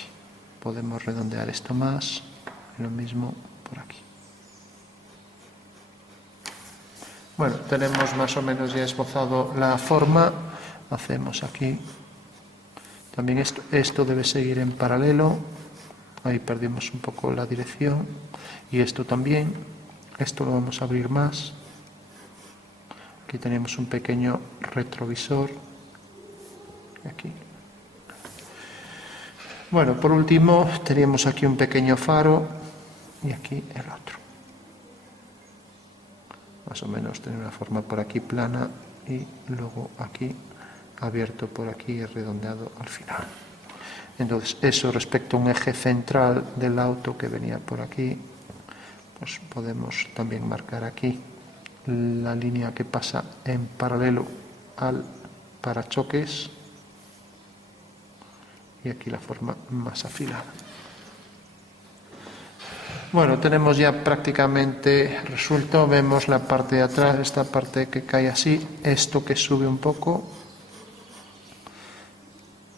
podemos redondear esto más, y lo mismo por aquí. Bueno, tenemos más o menos ya esbozado la forma, hacemos aquí, también esto debe seguir en paralelo, ahí perdimos un poco la dirección, y esto también, esto lo vamos a abrir más, aquí tenemos un pequeño retrovisor, aquí. Bueno, por último teníamos aquí un pequeño faro y aquí el otro. Más o menos tiene una forma por aquí plana y luego aquí abierto por aquí y redondeado al final. Entonces eso respecto a un eje central del auto que venía por aquí, pues podemos también marcar aquí la línea que pasa en paralelo al parachoques y aquí la forma más afilada. Bueno, tenemos ya prácticamente resuelto, vemos la parte de atrás, esta parte que cae así, esto que sube un poco,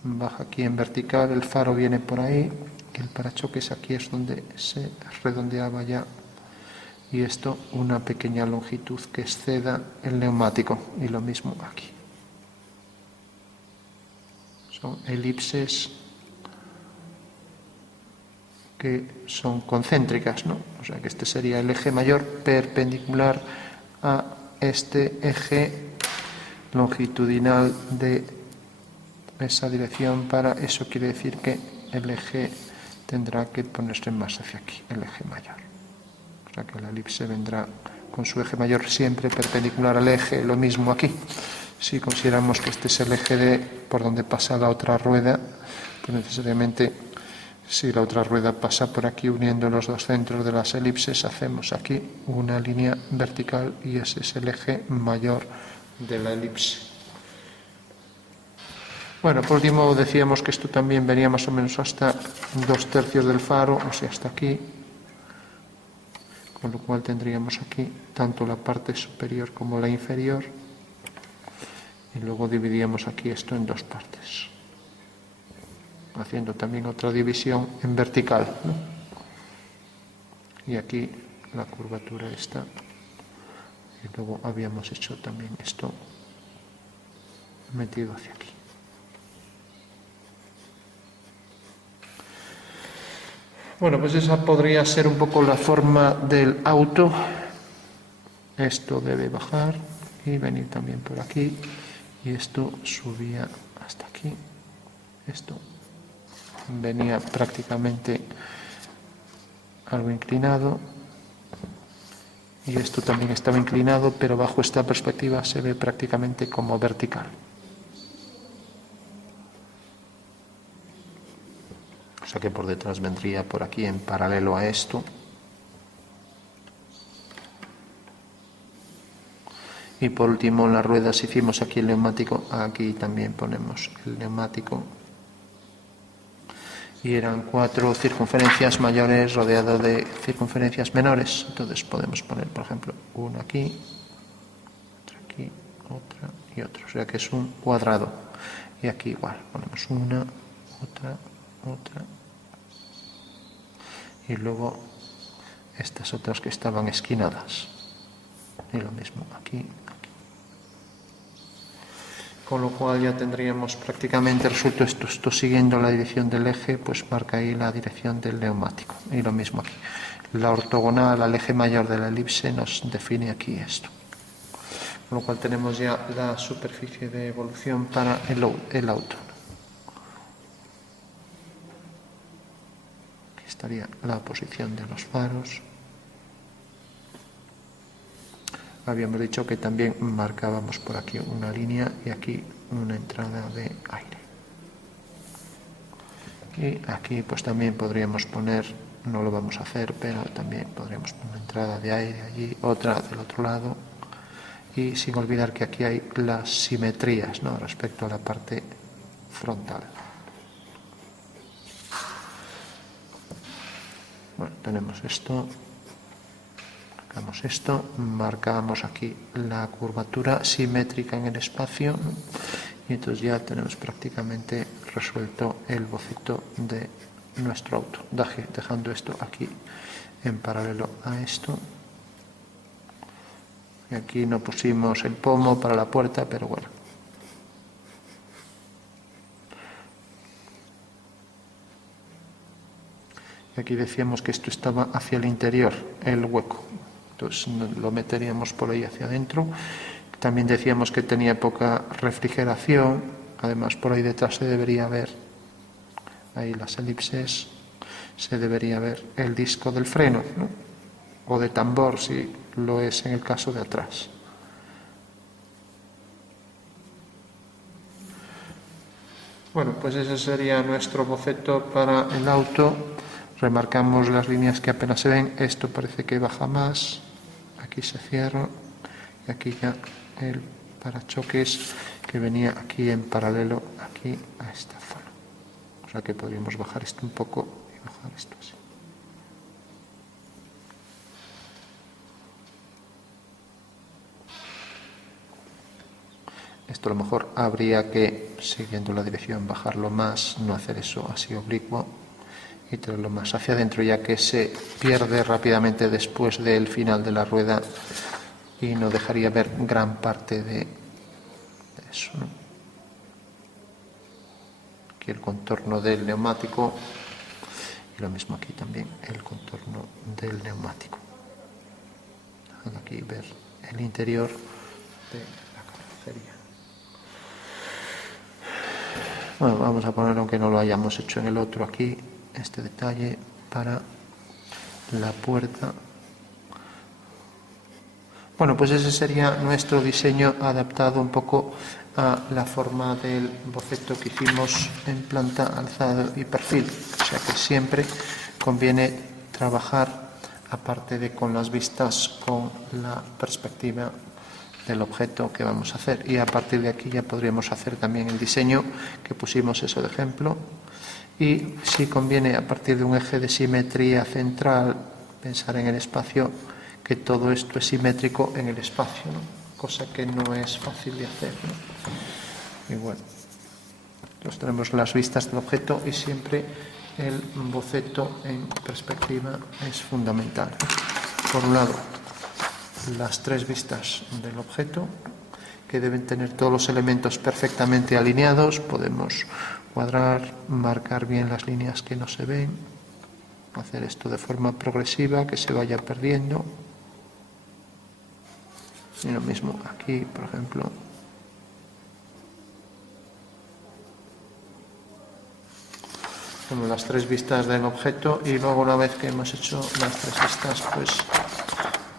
baja aquí en vertical, el faro viene por ahí, el parachoques aquí es donde se redondeaba ya, y esto una pequeña longitud que exceda el neumático, y lo mismo aquí. Son elipses que son concéntricas, ¿no? O sea que este sería el eje mayor perpendicular a este eje longitudinal de esa dirección, eso quiere decir que el eje tendrá que ponerse más hacia aquí, el eje mayor. O sea que la elipse vendrá con su eje mayor siempre perpendicular al eje, lo mismo aquí. Si consideramos que este es el eje por donde pasa la otra rueda, pues necesariamente si la otra rueda pasa por aquí uniendo los dos centros de las elipses, hacemos aquí una línea vertical y ese es el eje mayor de la elipse. Bueno, por último decíamos que esto también venía más o menos hasta 2/3 del faro, o sea, hasta aquí, con lo cual tendríamos aquí tanto la parte superior como la inferior y luego dividíamos aquí esto en dos partes, haciendo también otra división en vertical, ¿no? Y aquí la curvatura está, y luego habíamos hecho también esto metido hacia aquí. Bueno, pues esa podría ser un poco la forma del auto. Esto debe bajar y venir también por aquí. y esto subía hasta aquí. Esto venía prácticamente algo inclinado y esto también estaba inclinado, pero bajo esta perspectiva se ve prácticamente como vertical. O sea que por detrás vendría por aquí en paralelo a esto. Y por último, en las ruedas hicimos aquí el neumático, aquí también ponemos el neumático. Y eran 4 circunferencias mayores rodeado de circunferencias menores. Entonces podemos poner, por ejemplo, una aquí, otra aquí, otra y otra. O sea que es un cuadrado. Y aquí igual, ponemos una, otra, otra. Y luego estas otras que estaban esquinadas. Y lo mismo aquí, aquí. Con lo cual ya tendríamos prácticamente resuelto esto siguiendo la dirección del eje, pues marca ahí la dirección del neumático. Y lo mismo aquí. La ortogonal al eje mayor de la elipse nos define aquí esto. Con lo cual tenemos ya la superficie de evolución para el auto. Aquí estaría la posición de los faros. Habíamos dicho que también marcábamos por aquí una línea y aquí una entrada de aire. Y aquí pues también podríamos poner, no lo vamos a hacer, pero también podríamos poner una entrada de aire allí, otra del otro lado. Y sin olvidar que aquí hay las simetrías, ¿no?, respecto a la parte frontal. Bueno, tenemos esto. Marcamos esto, marcamos aquí la curvatura simétrica en el espacio, ¿no?, y entonces ya tenemos prácticamente resuelto el boceto de nuestro auto, dejando esto aquí en paralelo a esto. Y aquí no pusimos el pomo para la puerta, pero bueno. Y aquí decíamos que esto estaba hacia el interior, el hueco. Entonces lo meteríamos por ahí hacia adentro. También decíamos que tenía poca refrigeración. Además, por ahí detrás se debería ver, ahí las elipses, se debería ver el disco del freno, ¿no?, o de tambor, si lo es en el caso de atrás. Bueno, pues ese sería nuestro boceto para el auto. Remarcamos las líneas que apenas se ven. Esto parece que baja más. Aquí se cierra. Y aquí ya el parachoques que venía aquí en paralelo aquí a esta zona. O sea que podríamos bajar esto un poco y bajar esto así. Esto a lo mejor habría que, siguiendo la dirección, bajarlo más, no hacer eso así oblicuo y traerlo más hacia adentro, ya que se pierde rápidamente después del final de la rueda y no dejaría ver gran parte de eso, ¿no? Aquí el contorno del neumático y lo mismo aquí también el contorno del neumático. Aquí ver el interior de la carrocería. Bueno, vamos a poner, aunque no lo hayamos hecho en el otro, aquí este detalle para la puerta. Bueno, pues ese sería nuestro diseño adaptado un poco a la forma del boceto que hicimos en planta, alzado y perfil. O sea que siempre conviene trabajar, aparte de con las vistas, con la perspectiva del objeto que vamos a hacer. Y a partir de aquí ya podríamos hacer también el diseño que pusimos eso de ejemplo. Y si conviene, a partir de un eje de simetría central, pensar en el espacio, que todo esto es simétrico en el espacio, ¿no?, cosa que no es fácil de hacer, ¿no? Y bueno, entonces tenemos las vistas del objeto y siempre el boceto en perspectiva es fundamental. Por un lado, las 3 vistas del objeto, que deben tener todos los elementos perfectamente alineados. Podemos cuadrar, marcar bien las líneas que no se ven, hacer esto de forma progresiva, que se vaya perdiendo. Y lo mismo aquí, por ejemplo, como las 3 vistas del objeto, y luego una vez que hemos hecho las 3 vistas, pues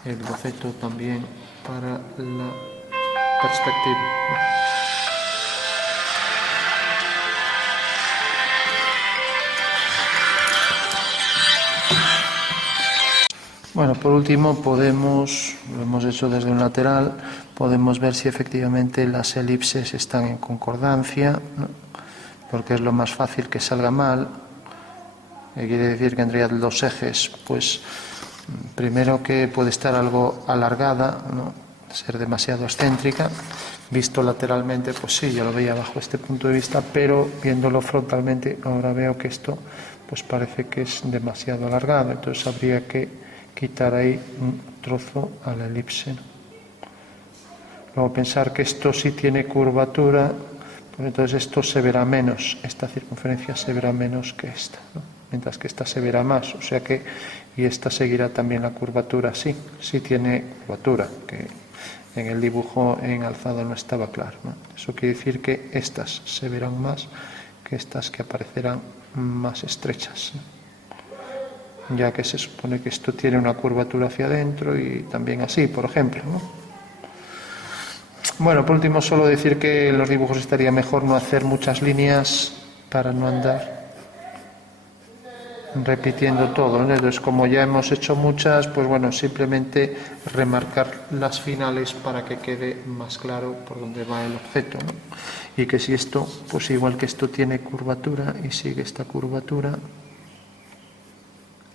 el boceto también para la perspectiva. Bueno, por último podemos, lo hemos hecho desde un lateral, podemos ver si efectivamente las elipses están en concordancia, ¿no? Porque es lo más fácil que salga mal. Quiere decir que entre los ejes, pues primero que puede estar algo alargada, ¿no? Ser demasiado excéntrica. Visto lateralmente, pues sí, yo lo veía bajo este punto de vista, pero viéndolo frontalmente ahora veo que esto pues parece que es demasiado alargado, entonces habría que quitar ahí un trozo a la elipse, ¿no? Luego pensar que esto sí tiene curvatura, pues entonces esto se verá menos, esta circunferencia se verá menos que esta, ¿no? Mientras que esta se verá más, o sea que, y esta seguirá también la curvatura, sí tiene curvatura, que en el dibujo en alzado no estaba claro, ¿no? Eso quiere decir que estas se verán más que estas que aparecerán más estrechas, ¿no? Ya que se supone que esto tiene una curvatura hacia adentro y también así, por ejemplo, ¿no? Bueno, por último, solo decir que en los dibujos estaría mejor no hacer muchas líneas para no andar repitiendo todo, ¿no? Entonces, como ya hemos hecho muchas, pues bueno, simplemente remarcar las finales para que quede más claro por dónde va el objeto, ¿no? Y que si esto, pues igual que esto tiene curvatura y sigue esta curvatura,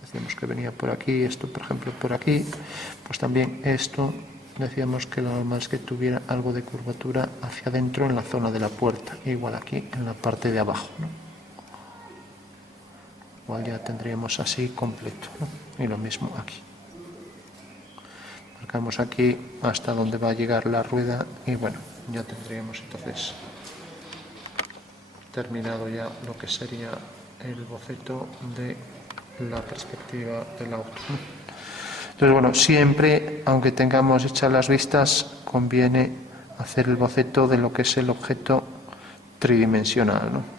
decíamos que venía por aquí, esto por ejemplo por aquí, pues también esto decíamos que lo normal es que tuviera algo de curvatura hacia adentro en la zona de la puerta, igual aquí en la parte de abajo, ¿no? Igual ya tendríamos así completo, ¿no? Y lo mismo aquí. Marcamos aquí hasta donde va a llegar la rueda y bueno, ya tendríamos entonces terminado ya lo que sería el boceto de la perspectiva del auto. Entonces, bueno, siempre, aunque tengamos hechas las vistas, conviene hacer el boceto de lo que es el objeto tridimensional, ¿no?